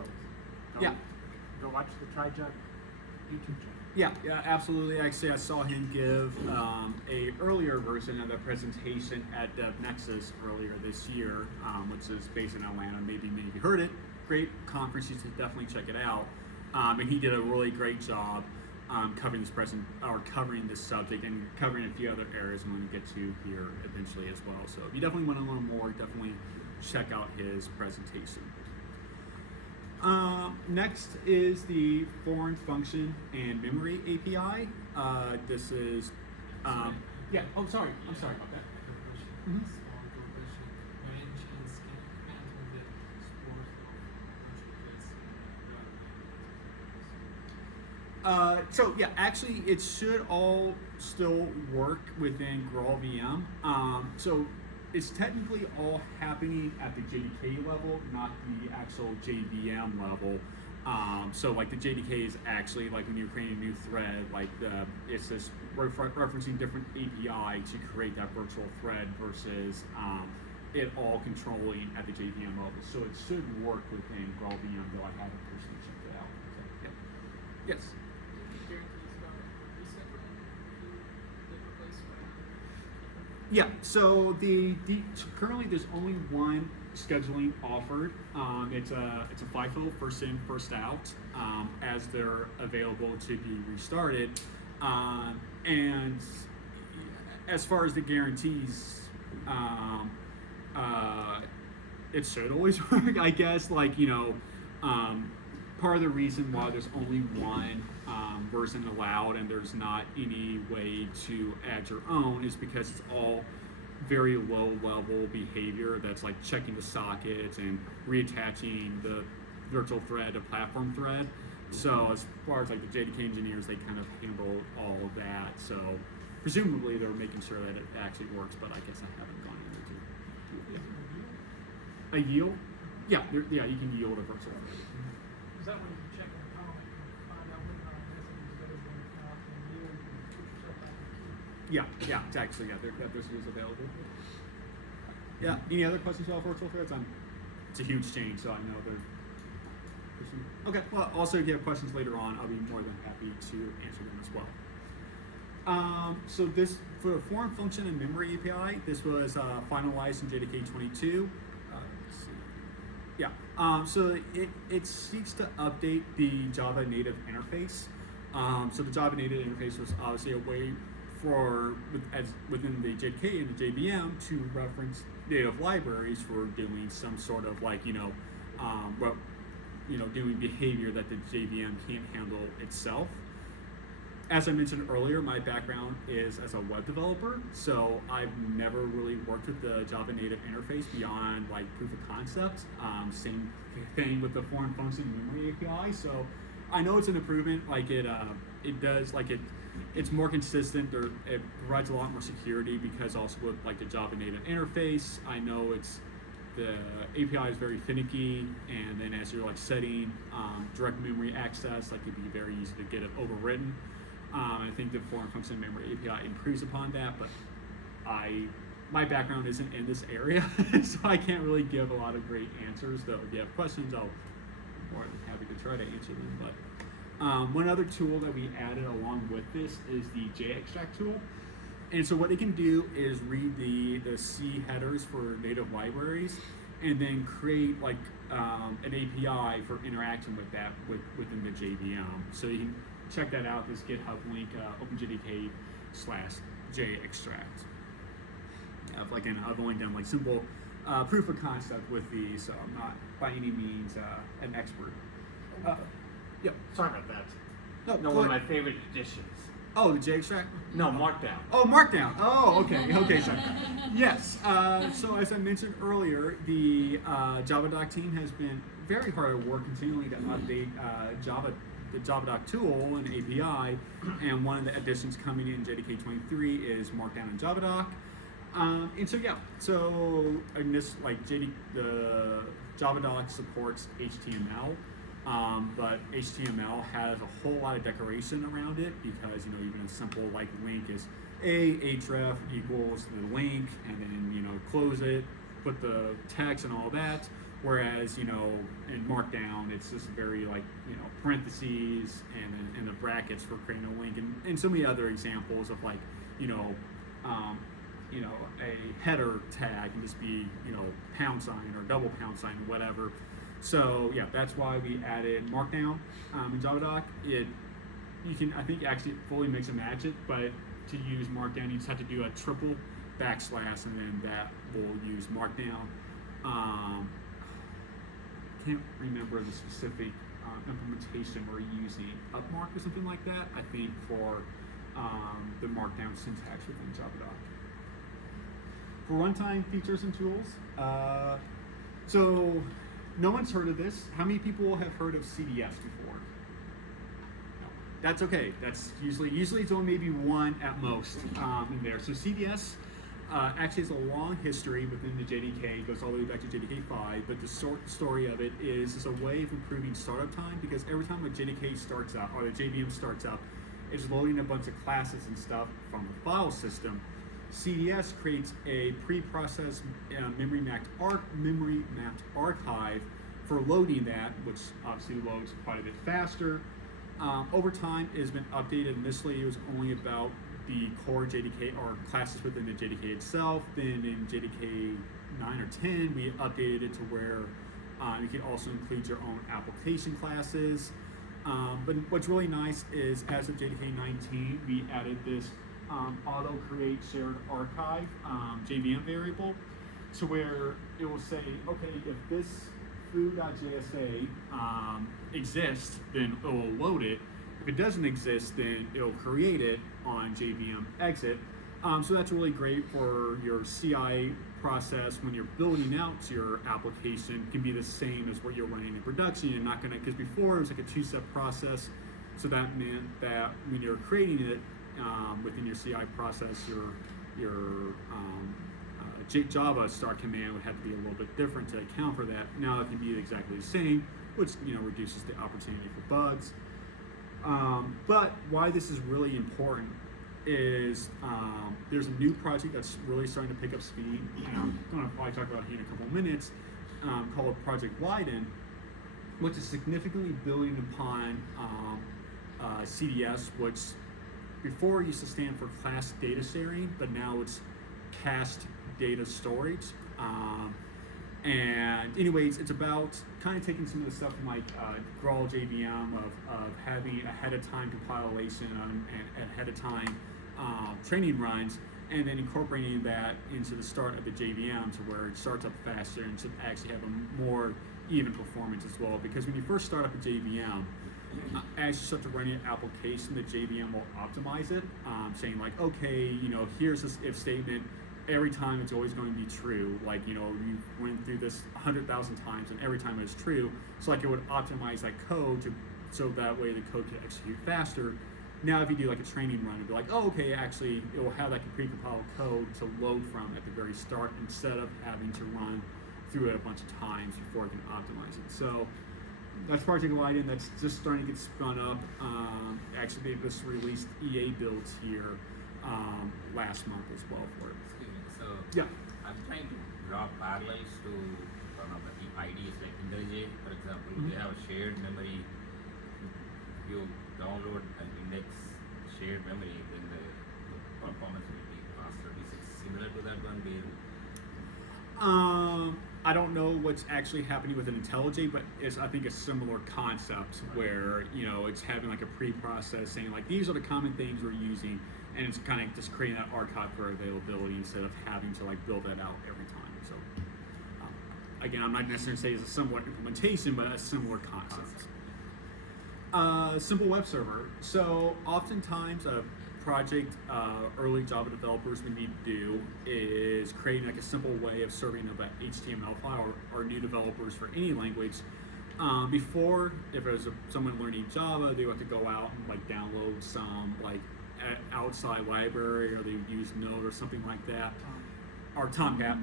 go watch the TriJug YouTube channel. Yeah, absolutely. Actually, I saw him give a earlier version of the presentation at DevNexus earlier this year, which is based in Atlanta. Maybe many of you heard it. Great conference. You should definitely check it out. And he did a really great job covering covering this subject and covering a few other areas I'm going to get to here eventually as well. So if you definitely want to learn more, definitely check out his presentation. Next is the foreign function and memory API. This is, yeah. Oh, sorry. I'm sorry about that. Mm-hmm. So yeah, actually, it should all still work within GraalVM. So it's technically all happening at the JDK level, not the actual JVM level. So like the JDK is actually like when you're creating a new thread, like it's just referencing different API to create that virtual thread versus it all controlling at the JVM level. So it should work within GraalVM, though I haven't personally checked it out. So, yeah. Yes. Yeah, so currently there's only one scheduling offered. It's a FIFO, first in, first out, as they're available to be restarted. And as far as the guarantees, it should always work, I guess. Like, part of the reason why there's only one version allowed and there's not any way to add your own is because it's all very low level behavior that's like checking the sockets and reattaching the virtual thread to platform thread. So as far as like the JDK engineers, they kind of handle all of that. So presumably they're making sure that it actually works, but I guess I haven't gone into a yield. Yeah, you can yield a virtual thread. Is that when you can check an atomic and find out what kind of message is available in the account and you put yourself back in the queue? Yeah, it's actually, this is available. Yeah, any other questions about virtual threads? It's a huge change, so I know they're pushing. Okay, well, also if you have questions later on, I'll be more than happy to answer them as well. So this, for foreign function and memory API, this was finalized in JDK 22. Let's see. Yeah, so it seeks to update the Java native interface. So the Java native interface was obviously a way within the JDK and the JVM to reference native libraries for doing some sort of like, doing behavior that the JVM can't handle itself. As I mentioned earlier, my background is as a web developer, so I've never really worked with the Java native interface beyond like proof of concept. Same thing with the foreign function memory API. So I know it's an improvement. Like it does like it's more consistent. It provides a lot more security because also with like the Java native interface, I know the API is very finicky, and then as you're like setting direct memory access, like it'd be very easy to get it overwritten. I think the foreign function memory API improves upon that, but my background isn't in this area, so I can't really give a lot of great answers. Though if you have questions, I'll be more than happy to try to answer them. But one other tool that we added along with this is the JExtract tool. And so what it can do is read the C headers for native libraries and then create like an API for interacting with that within the JVM. So you can check that out, this GitHub link, OpenJDK/JExtract. I've only done like simple proof of concept with these, so I'm not by any means an expert. Yep. Sorry about that. No, One of my favorite additions. Oh, the JExtract? No, Markdown. Oh, Markdown. Oh, okay, sorry. Yes. So as I mentioned earlier, the JavaDoc team has been very hard at work continually to update the JavaDoc tool and API, and one of the additions coming in JDK 23 is Markdown and JavaDoc. And so yeah, so in this the JavaDoc supports HTML. But HTML has a whole lot of decoration around it because even a simple link is href equals the link, and then close it, put the text and all that. Whereas in Markdown it's just very parentheses and the brackets for creating a link, and so many other examples of a header tag can just be £, or double $, whatever. So yeah, that's why we added Markdown in JavaDoc. You can, I think, actually fully mix and match it, but to use Markdown, you just have to do a triple backslash, and then that will use Markdown. Can't remember the specific implementation we're using, Upmark or something like that, I think, for the Markdown syntax within JavaDoc. For runtime features and tools, so no one's heard of this. How many people have heard of CDS before? No. That's okay. That's usually it's only maybe one at most in there. So CDS actually has a long history within the JDK. It goes all the way back to JDK 5. But the story of it is it's a way of improving startup time, because every time a JDK starts out, or the JVM starts up, it's loading a bunch of classes and stuff from the file system. CDS creates a pre-processed memory mapped archive for loading that, which obviously loads quite a bit faster. Over time, it has been updated. Initially, it was only about the core JDK or classes within the JDK itself. Then in JDK 9 or 10, we updated it to where you can also include your own application classes. But what's really nice is, as of JDK 19, we added this auto create shared archive JVM variable, to where it will say, okay, if this foo.jsa exists, then it will load it. If it doesn't exist, then it'll create it on JVM exit. So that's really great for your CI process when you're building out your application. It can be the same as what you're running in production. You're not gonna, because before it was like a two-step process, so that meant that when you're creating it within your CI process, your Java start command would have to be a little bit different to account for that. Now it can be exactly the same, which reduces the opportunity for bugs. But why this is really important is there's a new project that's really starting to pick up speed, and I'm going to probably talk about here in a couple of minutes, called Project Loom, which is significantly building upon CDS, which before used to stand for class data sharing, but now it's cached data storage. And anyways, it's about kind of taking some of the stuff from Graal JVM of having ahead of time compilation and ahead of time training runs, and then incorporating that into the start of the JVM to where it starts up faster and should actually have a more even performance as well. Because when you first start up a JVM, as you start to run your application, the JVM will optimize it, saying okay, here's this if statement. Every time it's always going to be true. You went through this 100,000 times, and every time it's true. So it would optimize that code so that way the code can execute faster. Now if you do a training run, it'd be okay, actually it will have pre-compiled code to load from at the very start, instead of having to run through it a bunch of times before it can optimize it. So that's Project Loom. That's just starting to get spun up. Actually, they just released EA builds here last month as well for it. Excuse me. So Yeah. I'm trying to draw parallels to one of the IDs like IntelliJ, for example. They have a shared memory. If you download an index shared memory, then the performance will be faster. Is it similar to that one where I don't know what's actually happening with an IntelliJ, but it's, I think, a similar concept where it's having a pre-process saying these are the common things we're using, and it's kind of just creating that archive for availability instead of having to build that out every time. So again, I'm not necessarily saying it's a similar implementation, but a similar concept. Simple web server. So oftentimes a project early Java developers would need to do is creating like a simple way of serving up an HTML file, or new developers for any language. Before, if it was someone learning Java, they would have to go out and like download some like outside library, or they would use Node or something like that, or Tomcat.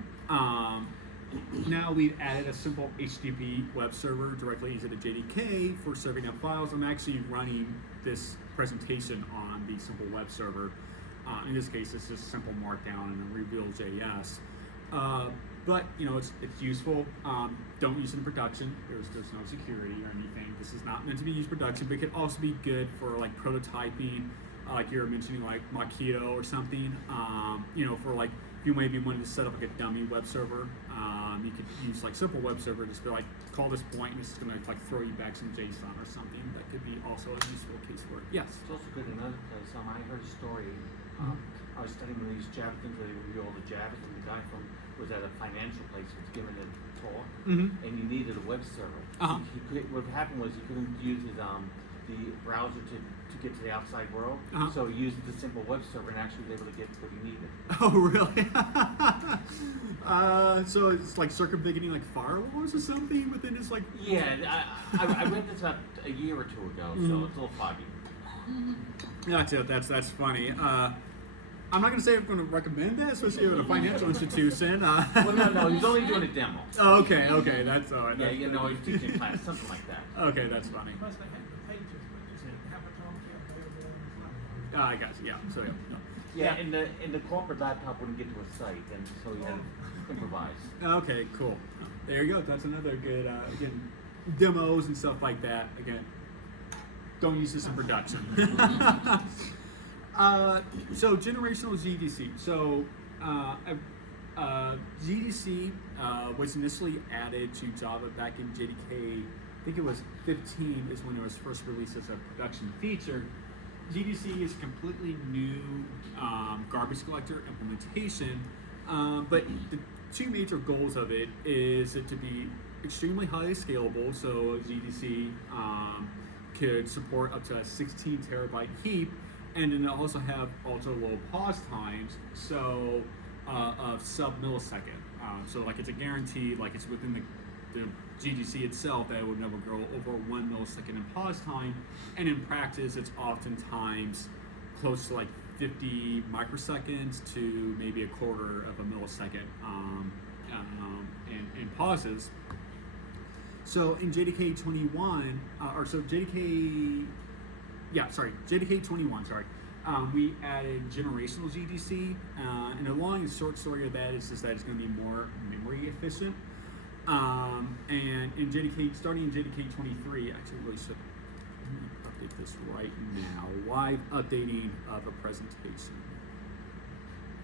Now we've added a simple HTTP web server directly into the JDK for serving up files. I'm actually running this presentation on the simple web server. In this case, it's just simple Markdown and a Reveal.js. But you know, it's useful. Don't use it in production. There's no security or anything. This is not meant to be used in production, but it could also be good for like prototyping, like you were mentioning, like Makito or something. You know, for like if you maybe wanted to set up like a dummy web server, you could use like simple web server. Just be like, call this point, and it's gonna like throw you back some JSON or something. That could be also a useful case for it. Yes. It's also good in another place. I heard a story. I was studying one of these Java things where they review all the Javas, and the guy was at a financial place, was giving a talk, and he needed a web server. What happened was he couldn't use his the browser to get to the outside world, so he used the simple web server and actually was able to get what he needed. Oh, really? So it's like circumventing like firewalls or something within his like. Yeah, I read this about a year or two ago, so it's a little foggy. That's funny. I'm not gonna say I'm gonna recommend that, especially at a financial institution. Well, no, he's only doing a demo. Oh, okay, that's all right. Yeah, you know, he's teaching class, something like that. Okay, that's funny. Plus they have the pages, but just have a Tomcat available and stuff. I got you. Yeah. So Yeah, and the corporate laptop wouldn't get to a site, and so he had to improvise. Okay, cool. There you go. That's another good again, demos and stuff like that. Again, don't use this in production. So generational ZGC. So ZGC was initially added to Java back in JDK. I think it was 15 is when it was first released as a production feature. ZGC is a completely new garbage collector implementation, but the two major goals of it is it to be extremely highly scalable. So ZGC could support up to a 16 terabyte heap, and then also have ultra low pause times, so of sub millisecond. So like it's a guarantee, like it's within the GGC itself that it would never go over 1 millisecond in pause time, and in practice it's oftentimes close to like 50 microseconds to maybe a quarter of a millisecond in pauses. So in JDK 21, JDK 21, we added generational ZGC, and the long and short story of that is just that it's going to be more memory efficient. And in JDK, starting in JDK 23, actually really should update this right now. Live updating of a presentation.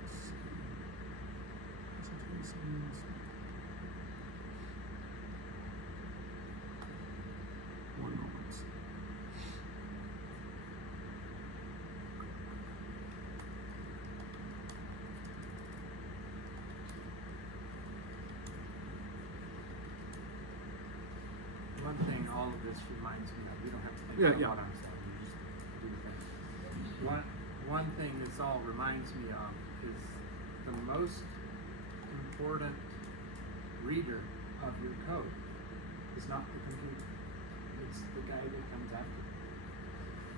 Let's see. Presentations. One moment. One thing all of this reminds me of, we don't have to think about ourselves, we just do the thing. One thing this all reminds me of is the most important reader of your code is not the computer. It's the guy that comes after you.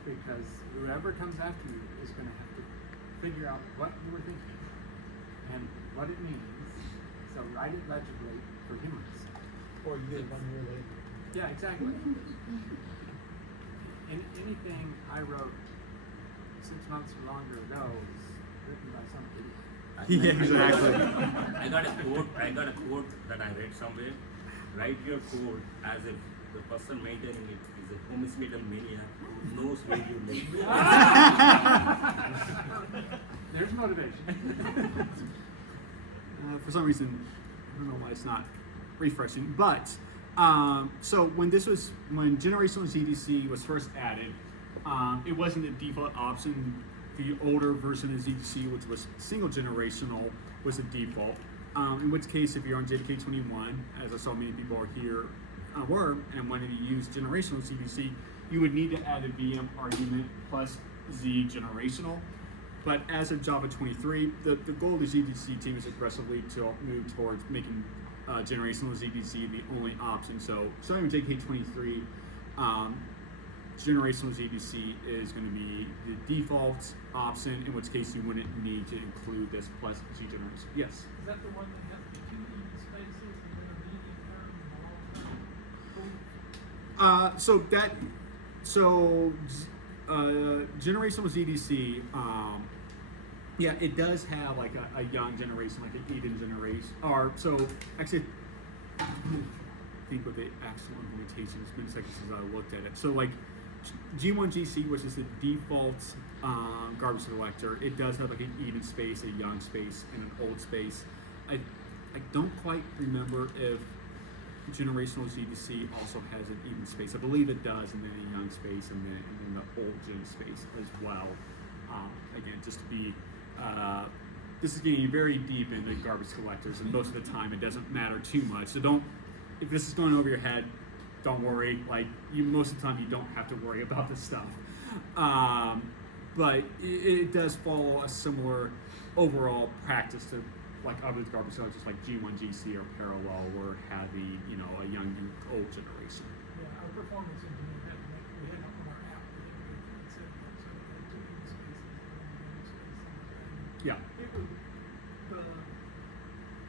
Because whoever comes after you is going to have to figure out what you were thinking and what it means. So write it legibly for humans. Or you did 1 year later. Yeah, exactly. Anything I wrote 6 months or longer ago is written by some idiot. Yeah, exactly. I got a quote that I read somewhere. Write your code as if the person maintaining it is a homicidal maniac who knows where you live. There's motivation. For some reason, I don't know why it's not refreshing, but so when generational ZGC was first added, it wasn't a default option. The older version of ZGC, which was single generational, was the default. In which case, if you're on JDK 21, as I saw many people are here and wanted to use generational ZGC, you would need to add a VM argument plus Z generational. But as of Java 23, the goal of the ZGC team is aggressively to move towards making generational ZGC the only option. So starting with JK 23, generational ZGC is going to be the default option, in which case you wouldn't need to include this plus Z generation. Yes? Is that the one that has the two even spaces and then a medium term and a long term? Generational ZDC, yeah, it does have like a young generation, like an Eden generation, or so actually, I think with the actual implementation, it's been a second since I looked at it. So like G1GC, which is the default garbage collector, it does have like an Eden space, a young space, and an old space. I don't quite remember if generational ZDC also has an Eden space. I believe it does, and then a young space, and then the old gen space as well. Again, just to be, this is getting very deep into garbage collectors, and most of the time it doesn't matter too much. So don't, if this is going over your head, don't worry. Like most of the time, you don't have to worry about this stuff. But it does follow a similar overall practice to like other garbage collectors like G1GC or Parallel, or have the a young and old generation. Yeah, our performance engineer had to we had on our app, we had to set it up so it had two even spaces and then one space. Yeah. It would, the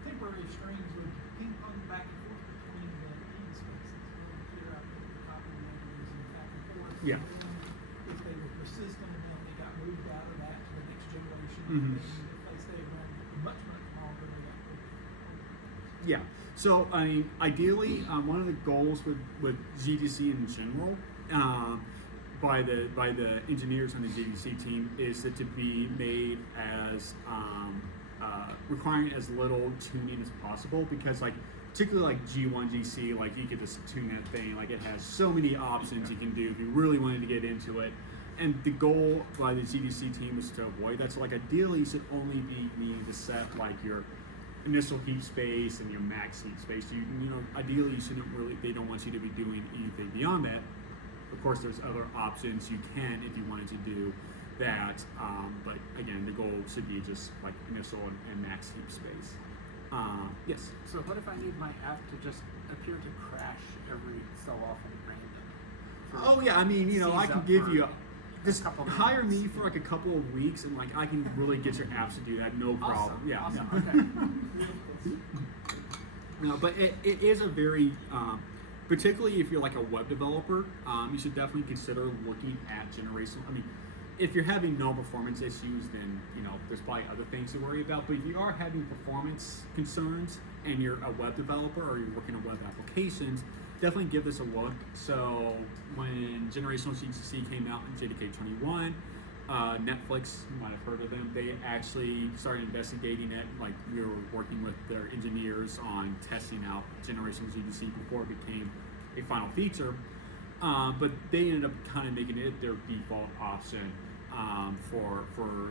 temporary strings would ping pong back and forth between the even spaces. We would clear out the copy memories and back and forth. Yeah. And then if they were persistent and then they got moved out of that to the next generation, Mhm. and if they stayed around much longer, they got moved. Yeah. So I mean, ideally, one of the goals with GDC in general, by the engineers on the GDC team, is that to be made as requiring as little tuning as possible, because like particularly like G1GC, like you could just tune that thing. Like it has so many options you can do if you really wanted to get into it. And the goal by the GDC team is to avoid that. So like ideally, you should only be needing to set like your initial heap space and your max heap space. Ideally you shouldn't really, they don't want you to be doing anything beyond that. Of course, there's other options you can if you wanted to do that, but again, the goal should be just like initial and max heap space. Yes? So what if I need my app to just appear to crash every so often random? Oh yeah, I mean, I Seize can up give for you, a just couple hire minutes. me for like a couple of weeks, and like I can really get your apps to do that, no problem. Awesome. Yeah. Awesome. Yeah. Okay. No, but it is a very, particularly if you're like a web developer, you should definitely consider looking at generational. I mean, if you're having no performance issues, then there's probably other things to worry about. But if you are having performance concerns and you're a web developer or you're working on web applications, definitely give this a look. So when Generational ZGC came out in JDK 21, Netflix, you might have heard of them, they actually started investigating it. Like we were working with their engineers on testing out Generational ZGC before it became a final feature. But they ended up kind of making it their default option for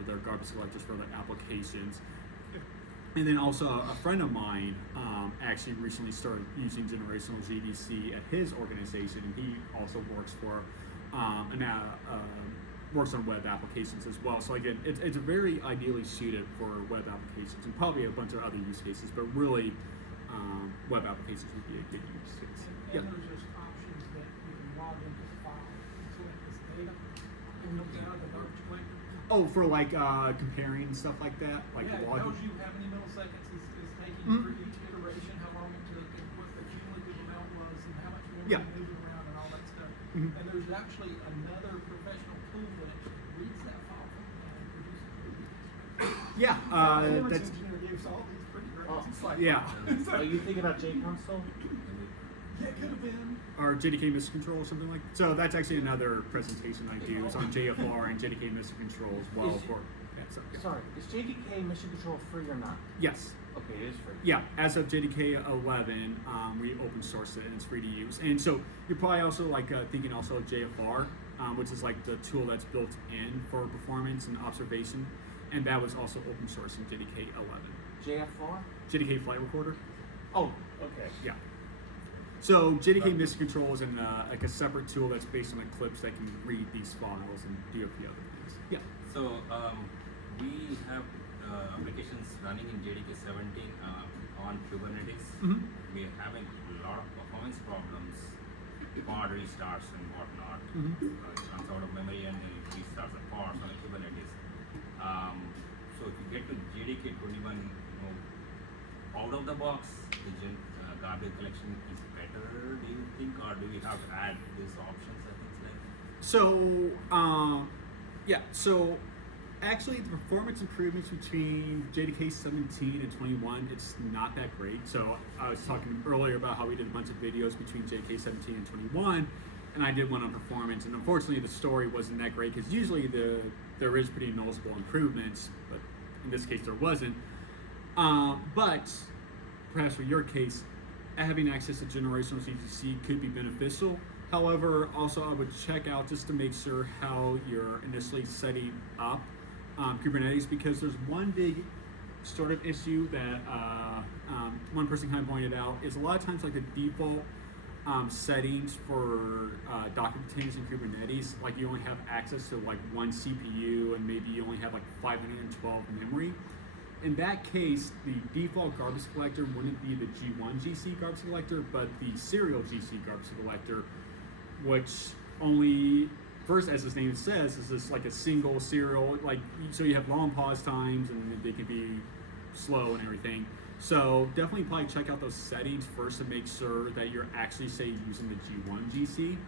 their garbage collectors for their applications. And then also a friend of mine actually recently started using Generational ZDC at his organization, and he also works for works on web applications as well. So again, it's very ideally suited for web applications and probably a bunch of other use cases, but really web applications would be a good use case. And there's just options that you can log into the file and select this data and comes out of the garbage collector. Oh, for like comparing stuff like that, like Yeah, it logging. tells you how many milliseconds is taking Mhm. for each iteration, how long it took, and what the cumulative amount was, and how much more Yeah. you're moving around, and all that stuff. Mhm. And there's actually another professional tool that actually reads that file from and produces readings. Yeah, Performance that's engineer gave us all these pretty grades. Oh. It's like, yeah. it's Are like, you thinking about JConsole? yeah, it could have been. Or JDK Missile Control or something like that. So that's actually another presentation I do. It's on JFR and JDK Missile Control as well. Is- Yeah. Sorry, is JDK Mission Control free or not? Yes. Okay, it is free. Yeah, as of JDK 11, we open sourced it and it's free to use. And so you're probably also like thinking also of JFR, which is like the tool that's built in for performance and observation, and that was also open source in JDK 11. JFR? JDK Flight Recorder. Oh, okay. Yeah. So JDK Mission Control is like a separate tool that's based on Eclipse that can read these files and do a few other things. Yeah. So we have applications running in JDK 17 on Kubernetes. Mhm. We're having a lot of performance problems, pod restarts and whatnot. Mhm. It runs out of memory and then it restarts the pods on Kubernetes. So if you get to JDK 21, out of the box, the garbage collection is better, do you think, or do we have to add these options and things like that? So, yeah, so actually the performance improvements between JDK 17 and 21, it's not that great. So I was talking earlier about how we did a bunch of videos between JDK 17 and 21, and I did one on performance, and unfortunately the story wasn't that great because usually there is pretty noticeable improvements, but in this case there wasn't. But perhaps for your case, having access to Generational ZGC could be beneficial. However, also I would check out just to make sure how you're initially setting up Kubernetes, because there's one big sort of issue that one person kind of pointed out is a lot of times like the default settings for Docker containers in Kubernetes, like you only have access to like one CPU and maybe you only have like 512 memory. In that case, the default garbage collector wouldn't be the G1 GC garbage collector, but the serial GC garbage collector, which only, first, as its name says, is this like a single serial, like, so you have long pause times and they can be slow and everything. So definitely probably check out those settings first to make sure that you're actually, say, using the G1 GC.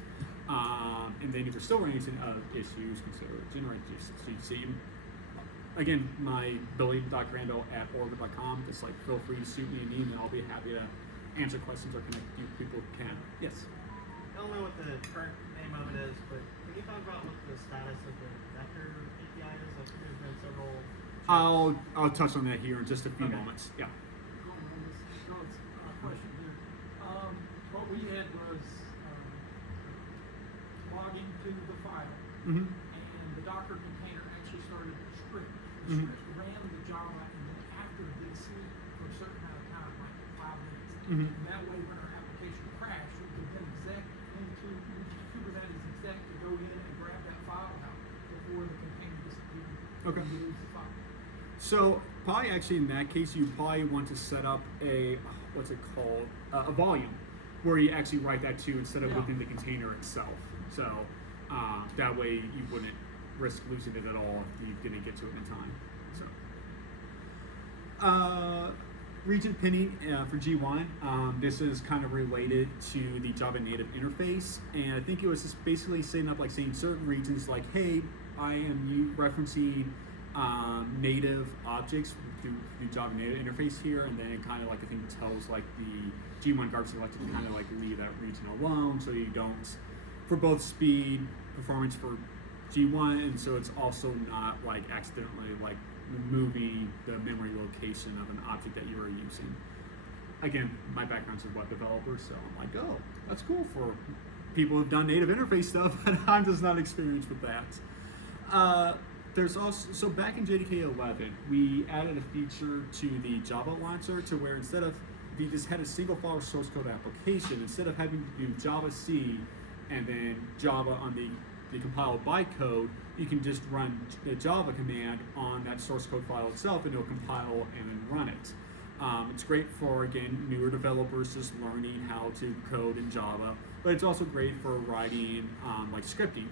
And then if you're still running into issues, consider Generate ZGC. Again, my billy.korando@orbit.com. Just like feel free to shoot me an email. I'll be happy to answer questions or connect you people who can. Yes. I don't know what the current name of it is, but can you talk about what the status of the vector API is? I think there's been several. I'll touch on that here in just a few Okay. moments. Yeah. Question here. What we had was logging to the file, Mm-hmm. and the Docker container actually started a script. Mhm. The script ran the Java, and then after it did sleep for a certain amount of time, like 5 minutes. Mhm. And that way, when our application crashed, we could then exec into Kubernetes exec to go in and grab that file out before the container disappeared. Okay. And lose the file. So probably actually in that case, you probably want to set up a, what's it called, a volume, where you actually write that to instead of Yeah. within the container itself. So that way you wouldn't risk losing it at all if you didn't get to it in time. So region pinning for G1, this is kind of related to the Java native interface, and I think it was just basically setting up like saying certain regions like, hey, I am referencing native objects through the Java native interface here, and then it kind of like I think tells like the G1 garbage collector to kind of like leave that region alone, so you don't, for both speed, performance for G1, and so it's also not like accidentally like removing the memory location of an object that you are using. Again, my background's a web developer, so I'm like, oh, that's cool for people who've done native interface stuff, but I'm just not experienced with that. There's also, so back in JDK 11, we added a feature to the Java launcher to where instead of, if you just had a single file source code application, instead of having to do Java C and then Java on the compiled bytecode, you can just run the Java command on that source code file itself and it'll compile and then run it. It's great for, again, newer developers just learning how to code in Java, but it's also great for writing like scripting.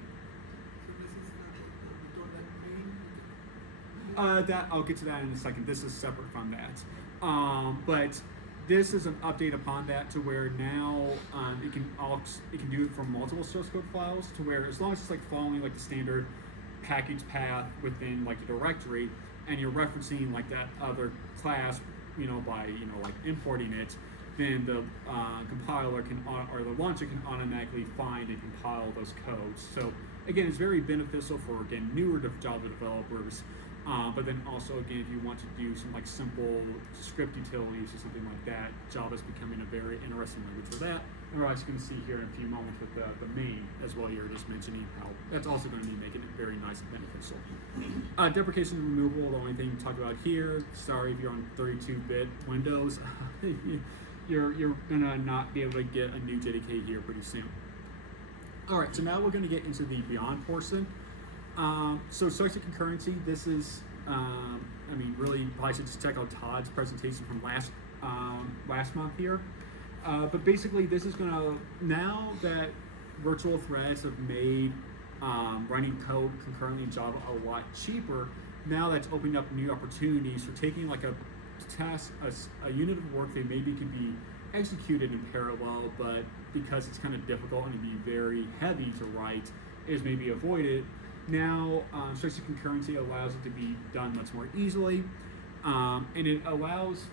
That I'll get to that in a second. This is separate from that, but this is an update upon that to where now it can do it from multiple source code files to where as long as it's like following like the standard package path within like the directory and you're referencing like that other class, by like importing it, then the compiler can or the launcher can automatically find and compile those codes. So again, it's very beneficial for again newer Java developers. But then also, again, if you want to do some like simple script utilities or something like that, Java's becoming a very interesting language for that. And we're actually going to see here in a few moments with the main as well here, just mentioning how that's also going to be making it very nice and beneficial. Deprecation and removal, the only thing to talk about here, sorry if you're on 32-bit Windows, you're gonna not be able to get a new JDK here pretty soon. All right, so now we're gonna get into the beyond portion. So structured concurrency, this is, I mean, really, probably should just check out Todd's presentation from last month here. But basically, this is gonna, now that virtual threads have made running code concurrently in Java a lot cheaper, now that's opening up new opportunities for taking like a task, a unit of work that maybe could be executed in parallel, but because it's kind of difficult and it'd be very heavy to write, is maybe avoided. Now, structured concurrency allows it to be done much more easily, and it allows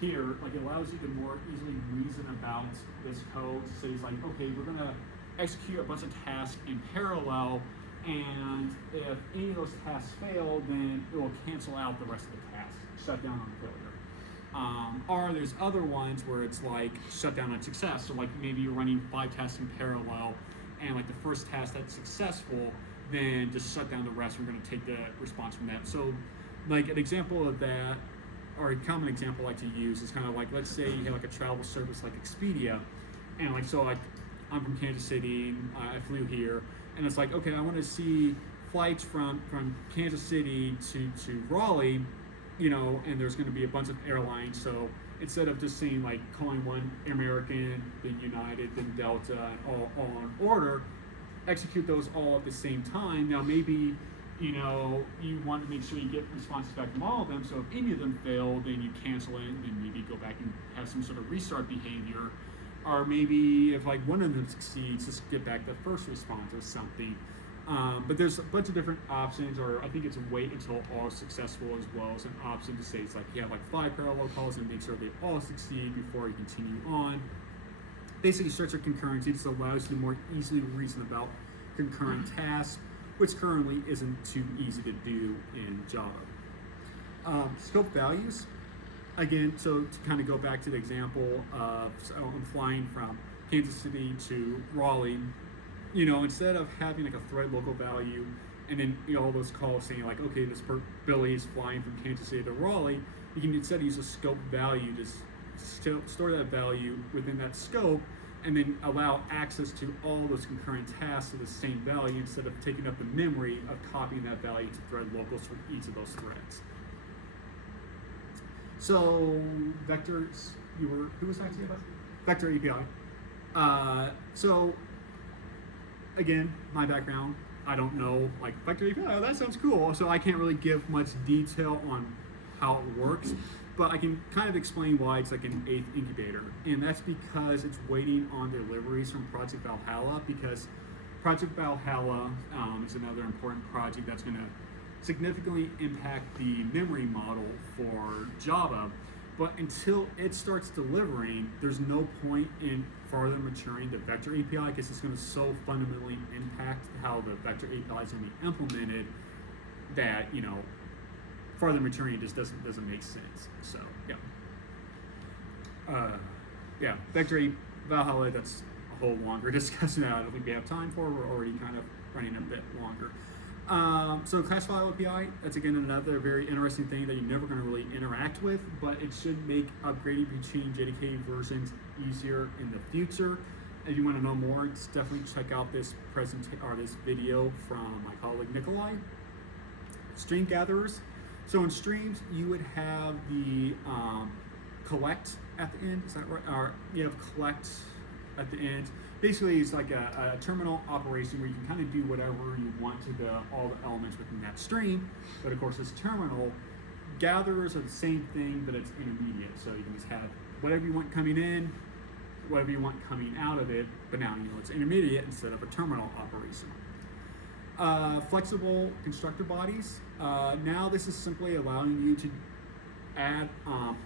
here, like it allows you to more easily reason about this code. So it's like, okay, we're gonna execute a bunch of tasks in parallel, and if any of those tasks fail, then it will cancel out the rest of the tasks, shut down on failure. Or there's other ones where it's like shut down on success. So like maybe you're running 5 tasks in parallel, and like the first task that's successful, then just shut down the rest. We're going to take the response from that. So like an example of that, or a common example I like to use is kind of like, let's say you have like a travel service like Expedia, and like, so like I'm from Kansas City, and I flew here, and it's like, okay, I want to see flights from Kansas City to Raleigh, you know, and there's going to be a bunch of airlines. So instead of just saying like calling one American, then United, then Delta, and all in order, execute those all at the same time. Now maybe, you know, you want to make sure you get responses back from all of them. So if any of them fail, then you cancel it, and maybe go back and have some sort of restart behavior. Or maybe if like one of them succeeds, just get back the first response or something. But there's a bunch of different options, or I think it's wait until all successful as well as an option to say it's like you have like 5 parallel calls and make sure they all succeed before you continue on. Basically, structured concurrency just allows you to more easily reason about concurrent tasks, which currently isn't too easy to do in Java. Scope values. Again, so to kind of go back to the example of, so I'm flying from Kansas City to Raleigh, you know, instead of having like a thread local value and then, you know, all those calls saying like, okay, this Billy is flying from Kansas City to Raleigh, you can instead use a scope value to store that value within that scope, and then allow access to all those concurrent tasks to the same value instead of taking up the memory of copying that value to thread locals for each of those threads. So vectors, who was talking about? Vector API. So again, my background, I don't know, like vector API, oh, that sounds cool. So I can't really give much detail on how it works, but I can kind of explain why it's like an 8th incubator. And that's because it's waiting on deliveries from Project Valhalla, because Project Valhalla is another important project that's going to significantly impact the memory model for Java. But until it starts delivering, there's no point in further maturing the vector API, because it's going to so fundamentally impact how the vector API is going to be implemented that, you know, further maturing just doesn't make sense. So yeah, vector Valhalla, that's a whole longer discussion that I don't think we have time for. We're already kind of running a bit longer. So class file API, that's again another very interesting thing that you're never going to really interact with, but it should make upgrading between JDK versions easier in the future. If you want to know more, just definitely check out this this video from my colleague Nikolai. Stream gatherers. So in streams, you would have the collect at the end. Is that right? Or you have collect at the end. Basically, it's like a terminal operation where you can kind of do whatever you want to all the elements within that stream. But of course, this terminal gatherers are the same thing, but it's intermediate. So you can just have whatever you want coming in, whatever you want coming out of it. But now you know it's intermediate instead of a terminal operation. Flexible constructor bodies. Now this is simply allowing you to add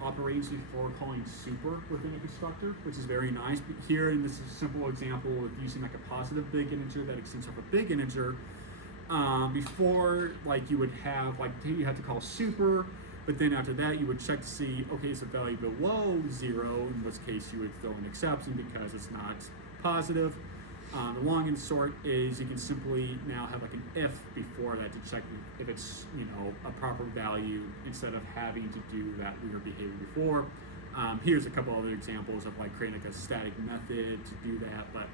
operations before calling super within a constructor, which is very nice. But here in this simple example of using like a positive big integer that extends off a big integer, before like you would have like you had to call super, but then after that you would check to see, okay, is the value below 0, in which case you would throw an exception because it's not positive. The long and short is you can simply now have like an if before that to check if it's, you know, a proper value instead of having to do that weird behavior before. Here's a couple other examples of like creating like a static method to do that, but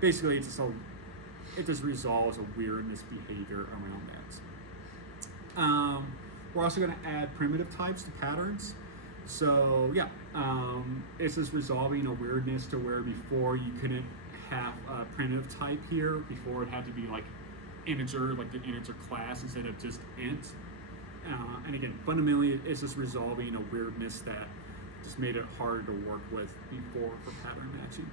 basically it just resolves a weirdness behavior around that. We're also going to add primitive types to patterns. So yeah, it's just resolving a weirdness to where before you couldn't have a primitive type here. Before it had to be like integer, like the integer class instead of just int. And again, fundamentally, it's just resolving a weirdness that just made it harder to work with before for pattern matching.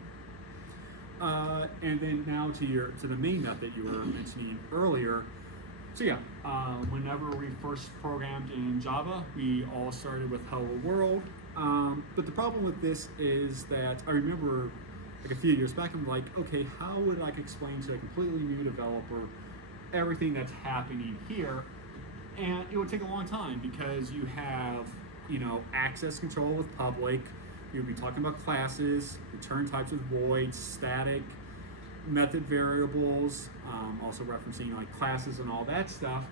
And then now to the main method you were mentioning earlier. So yeah, whenever we first programmed in Java, we all started with hello world. But the problem with this is that I remember like a few years back, I'm like, okay, how would I explain to a completely new developer everything that's happening here? And it would take a long time because you have, access control with public. You would be talking about classes, return types with void, static, method variables, also referencing like classes and all that stuff.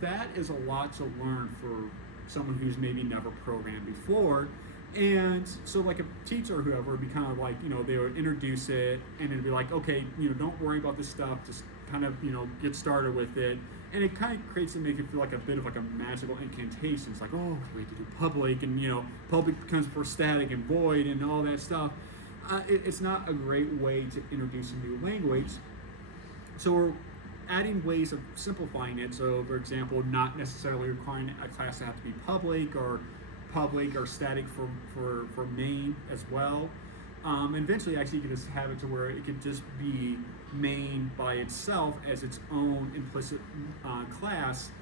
That is a lot to learn for someone who's maybe never programmed before. And so like a teacher or whoever would be kind of like, they would introduce it and it'd be like, okay, don't worry about this stuff, just kind of, get started with it. And it kind of creates and make it feel like a bit of like a magical incantation. It's like, oh, we have to do public, and public becomes for static and void and all that stuff. It's not a great way to introduce a new language. So we're adding ways of simplifying it. So for example, not necessarily requiring a class to have to be public or static for main as well. And eventually actually you can just have it to where it could just be main by itself as its own implicit class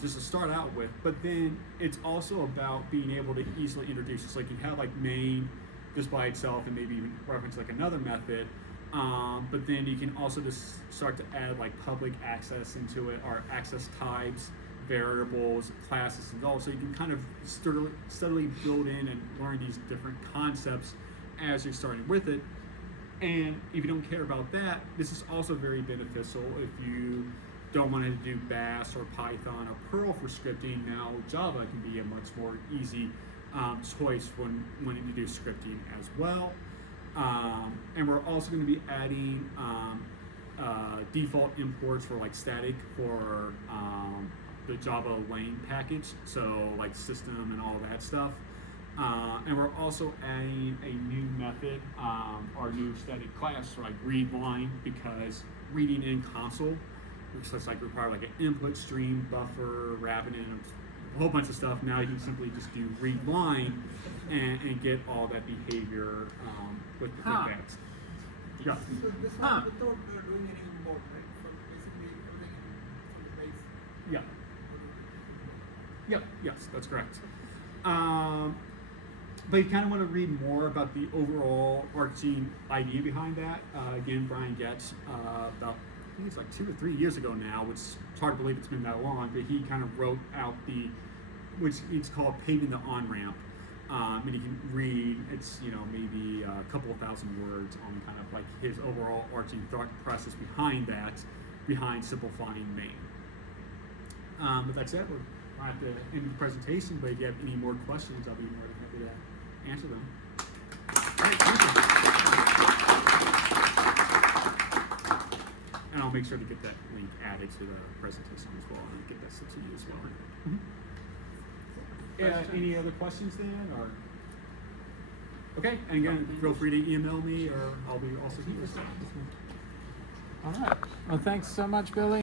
just to start out with. But then it's also about being able to easily introduce. It's like you have like main just by itself and maybe even reference like another method. But then you can also just start to add like public access into it, or access types, variables, classes, and all. So you can kind of steadily build in and learn these different concepts as you're starting with it. And if you don't care about that, this is also very beneficial if you don't want to do Bash or Python or Perl for scripting. Now Java can be a much more easy choice when you do scripting as well. And we're also going to be adding default imports for like static for the Java lang package, so like system and all that stuff. And we're also adding a new method, our new static class, like read line, because reading in console, which looks like require like an input stream, buffer, wrapping in a whole bunch of stuff. Now you can simply just do read line and get all that behavior with that. Yeah. So this one, without doing any import, right? So basically everything from the base. Yeah. Yep. Yes, that's correct. But you kind of want to read more about the overall arching idea behind that. Again, Brian Getz, about I think it's like 2 or 3 years ago now, which it's hard to believe it's been that long, but he kind of wrote out which it's called paving the on-ramp. And you can read, it's maybe a couple of thousand words on kind of like his overall arching thought process behind simplifying main. But that's it. We're at the end of the presentation, but if you have any more questions, I'll be more than happy to answer them. All right, thank you. And I'll make sure to get that link added to the presentation as well, and get that sent to you as well. Any other questions then, or? Okay, and again, feel free to email me, or I'll be also here. All right. Well, thanks so much, Billy.